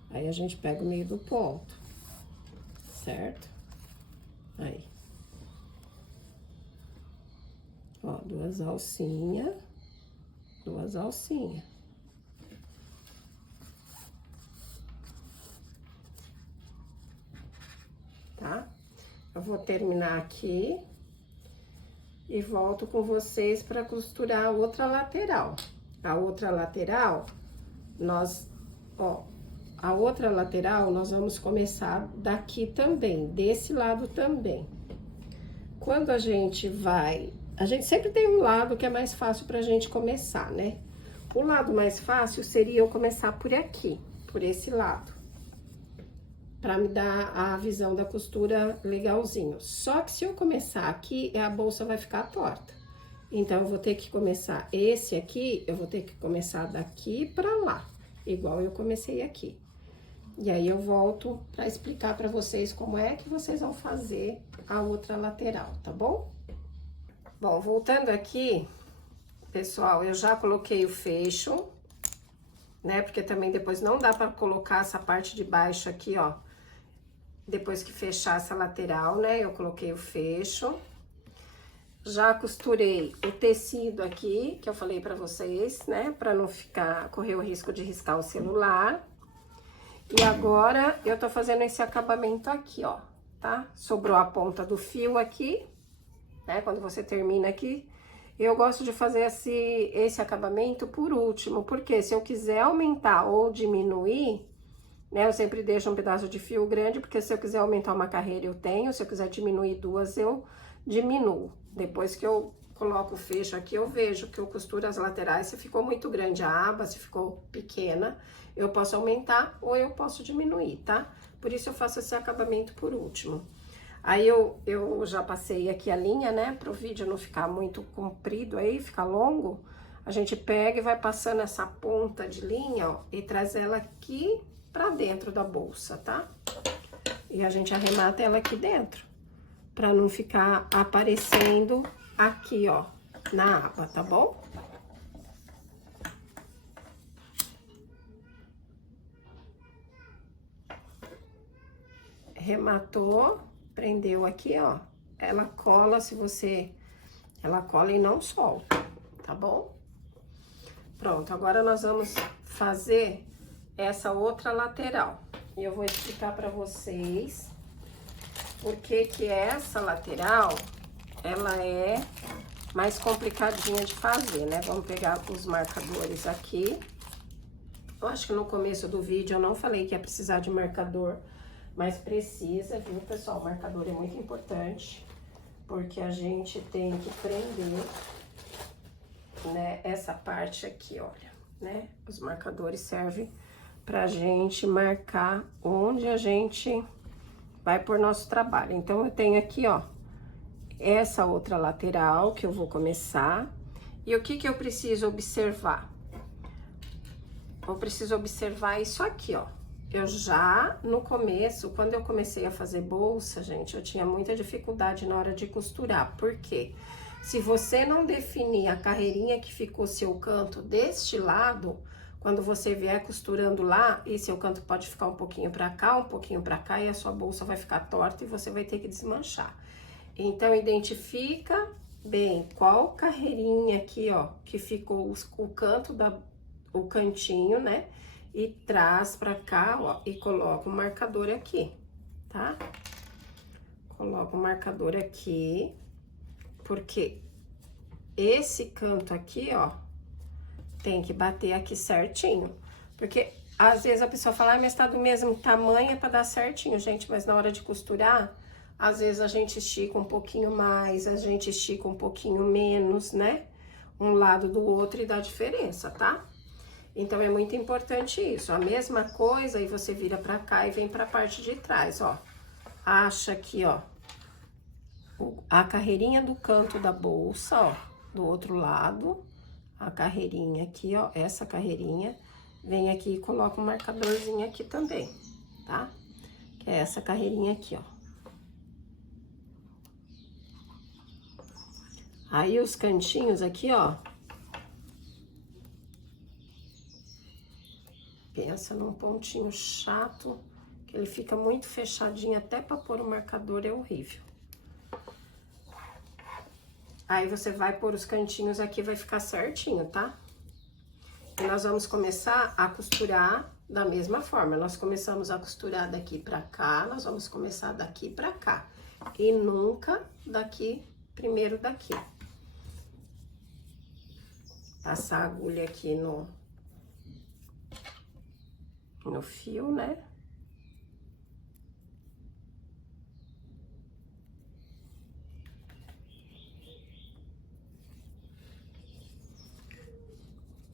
Aí, a gente pega o meio do ponto, certo? Aí. Ó, 2 alcinhas, 2 alcinhas. Tá? Eu vou terminar aqui e volto com vocês para costurar a outra lateral. A outra lateral, a outra lateral nós vamos começar daqui também, desse lado também. Quando a gente sempre tem um lado que é mais fácil pra gente começar, né? O lado mais fácil seria eu começar por aqui, por esse lado. Pra me dar a visão da costura legalzinho. Só que se eu começar aqui, a bolsa vai ficar torta. Então, eu vou ter que começar esse aqui, eu vou ter que começar daqui pra lá, igual eu comecei aqui. E aí, eu volto pra explicar pra vocês como é que vocês vão fazer a outra lateral, tá bom? Bom, voltando aqui, pessoal, eu já coloquei o fecho, né? Porque também depois não dá pra colocar essa parte de baixo aqui, ó. Depois que fechar essa lateral, né? Eu coloquei o fecho. Já costurei o tecido aqui, que eu falei pra vocês, né? Pra não correr o risco de riscar o celular. E agora, eu tô fazendo esse acabamento aqui, ó, tá? Sobrou a ponta do fio aqui, né? Quando você termina aqui. Eu gosto de fazer esse acabamento por último, porque se eu quiser aumentar ou diminuir, né? Eu sempre deixo um pedaço de fio grande, porque se eu quiser aumentar uma carreira, eu tenho. Se eu quiser diminuir duas, eu diminuo. Depois que eu coloco o fecho aqui, eu vejo que eu costuro as laterais. Se ficou muito grande a aba, se ficou pequena, eu posso aumentar ou eu posso diminuir, tá? Por isso eu faço esse acabamento por último. Aí eu já passei aqui a linha, né? Pro vídeo não ficar muito comprido aí, ficar longo. A gente pega e vai passando essa ponta de linha, ó, e traz ela aqui pra dentro da bolsa, tá? E a gente arremata ela aqui dentro, pra não ficar aparecendo aqui, ó, na aba, tá bom? Rematou, prendeu aqui, ó. Ela cola se você... Ela cola e não solta, tá bom? Pronto, agora nós vamos fazer essa outra lateral. E eu vou explicar pra vocês por que que essa lateral, ela é mais complicadinha de fazer, né? Vamos pegar os marcadores aqui. Eu acho que no começo do vídeo eu não falei que ia precisar de marcador, mas precisa, viu, pessoal? O marcador é muito importante, porque a gente tem que prender, né, essa parte aqui, olha, né? Os marcadores servem pra gente marcar onde a gente vai pôr nosso trabalho. Então, eu tenho aqui, ó, essa outra lateral que eu vou começar. E o que que eu preciso observar? Eu preciso observar isso aqui, ó. Eu já, no começo, quando eu comecei a fazer bolsa, gente, eu tinha muita dificuldade na hora de costurar. Por quê? Se você não definir a carreirinha que ficou seu canto deste lado, quando você vier costurando lá, e seu canto pode ficar um pouquinho pra cá, um pouquinho pra cá, e a sua bolsa vai ficar torta e você vai ter que desmanchar. Então, identifica bem qual carreirinha aqui, ó, que ficou o canto o cantinho, né? E traz pra cá, ó, e coloca o marcador aqui, tá? Coloca o marcador aqui, porque esse canto aqui, ó, tem que bater aqui certinho. Porque às vezes a pessoa fala, ah, mas tá do mesmo tamanho, é pra dar certinho, gente. Mas na hora de costurar, às vezes a gente estica um pouquinho mais, a gente estica um pouquinho menos, né? Um lado do outro e dá diferença, tá? Então, é muito importante isso. A mesma coisa, e você vira pra cá e vem pra parte de trás, ó. Acha aqui, ó, a carreirinha do canto da bolsa, ó, do outro lado. A carreirinha aqui, ó, essa carreirinha. Vem aqui e coloca um marcadorzinho aqui também, tá? Que é essa carreirinha aqui, ó. Aí, os cantinhos aqui, ó. Pensa num pontinho chato, que ele fica muito fechadinho, até pra pôr o marcador é horrível. Aí, você vai pôr os cantinhos aqui, vai ficar certinho, tá? E nós vamos começar a costurar da mesma forma. Nós começamos a costurar daqui pra cá, nós vamos começar daqui pra cá. E nunca daqui, primeiro daqui. Passar a agulha aqui no fio, né?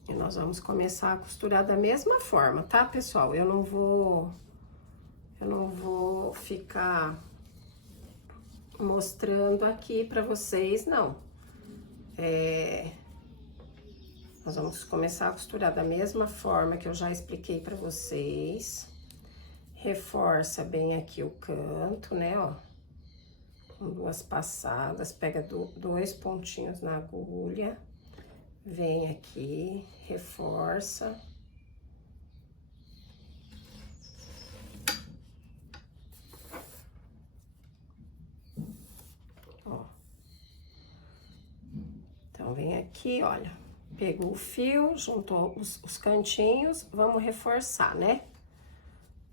E nós vamos começar a costurar da mesma forma, tá, pessoal? Eu não vou ficar mostrando aqui pra vocês, não. Nós vamos começar a costurar da mesma forma que eu já expliquei pra vocês. Reforça bem aqui o canto, né, ó. Com duas passadas, pega dois pontinhos na agulha. Vem aqui, reforça. Ó. Então, vem aqui, olha. Pegou o fio, juntou os cantinhos, vamos reforçar, né?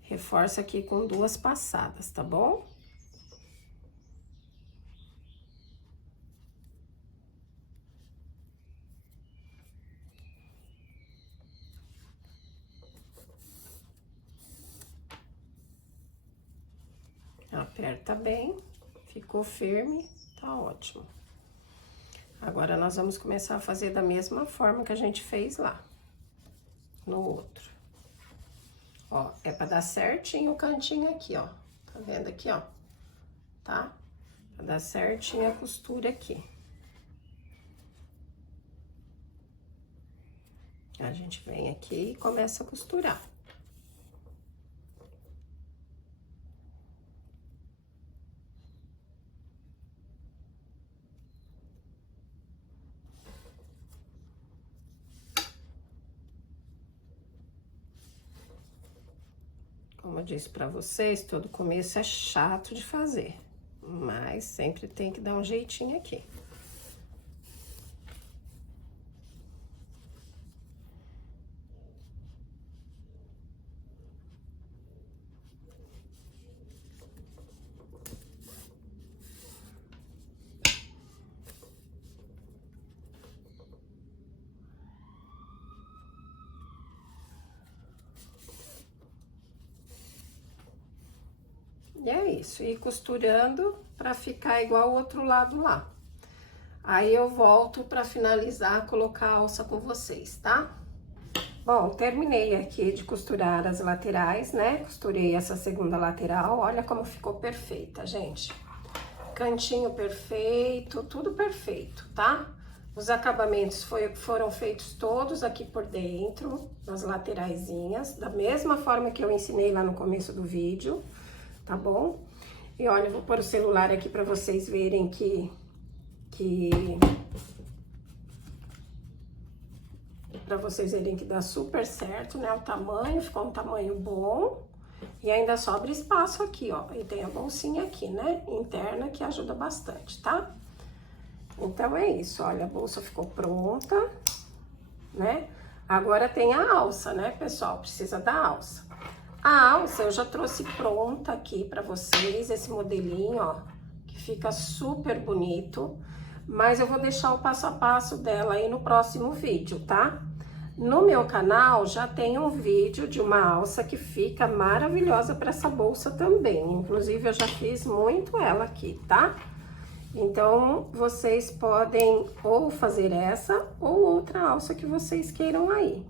Reforça aqui com duas passadas, tá bom? Aperta bem, ficou firme, tá ótimo. Agora, nós vamos começar a fazer da mesma forma que a gente fez lá, no outro. Ó, é pra dar certinho o cantinho aqui, ó. Tá vendo aqui, ó? Tá? Pra dar certinho a costura aqui. A gente vem aqui e começa a costurar. Como eu disse pra vocês, todo começo é chato de fazer, mas sempre tem que dar um jeitinho aqui. E é isso, ir costurando pra ficar igual o outro lado lá. Aí eu volto pra finalizar, colocar a alça com vocês, tá? Bom, terminei aqui de costurar as laterais, né? Costurei essa segunda lateral, olha como ficou perfeita, gente. Cantinho perfeito, tudo perfeito, tá? Os acabamentos foram feitos todos aqui por dentro, nas lateraisinhas, da mesma forma que eu ensinei lá no começo do vídeo. Tá bom? E olha, eu vou pôr o celular aqui pra vocês verem pra vocês verem que dá super certo, né? O tamanho, ficou um tamanho bom. E ainda sobra espaço aqui, ó. E tem a bolsinha aqui, né? Interna, que ajuda bastante, tá? Então, é isso. Olha, a bolsa ficou pronta, né? Agora tem a alça, né, pessoal? Precisa da alça. A alça eu já trouxe pronta aqui pra vocês, esse modelinho, ó, que fica super bonito, mas eu vou deixar o passo a passo dela aí no próximo vídeo, tá? No meu canal já tem um vídeo de uma alça que fica maravilhosa pra essa bolsa também, inclusive eu já fiz muito ela aqui, tá? Então, vocês podem ou fazer essa ou outra alça que vocês queiram aí.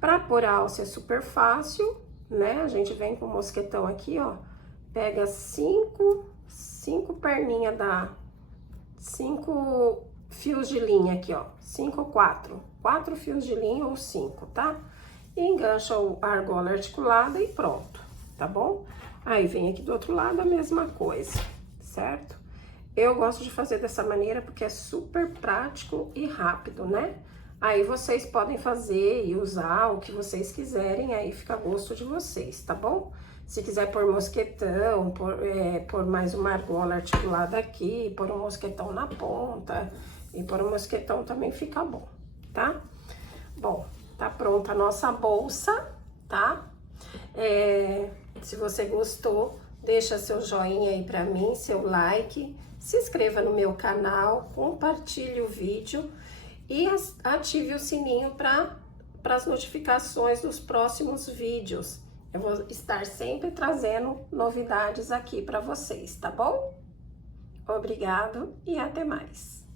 Pra pôr a alça é super fácil, né? A gente vem com o mosquetão aqui, ó, pega cinco perninhas cinco fios de linha aqui, ó, quatro fios de linha ou 5, tá? E engancha a argola articulada e pronto, tá bom? Aí vem aqui do outro lado a mesma coisa, certo? Eu gosto de fazer dessa maneira porque é super prático e rápido, né? Aí vocês podem fazer e usar o que vocês quiserem, aí fica a gosto de vocês, tá bom? Se quiser pôr mosquetão, pôr mais uma argola articulada aqui, pôr um mosquetão na ponta, e pôr um mosquetão também fica bom, tá? Bom, tá pronta a nossa bolsa, tá? Se você gostou, deixa seu joinha aí pra mim, seu like, se inscreva no meu canal, compartilhe o vídeo e ative o sininho para as notificações dos próximos vídeos. Eu vou estar sempre trazendo novidades aqui para vocês, tá bom? Obrigado e até mais!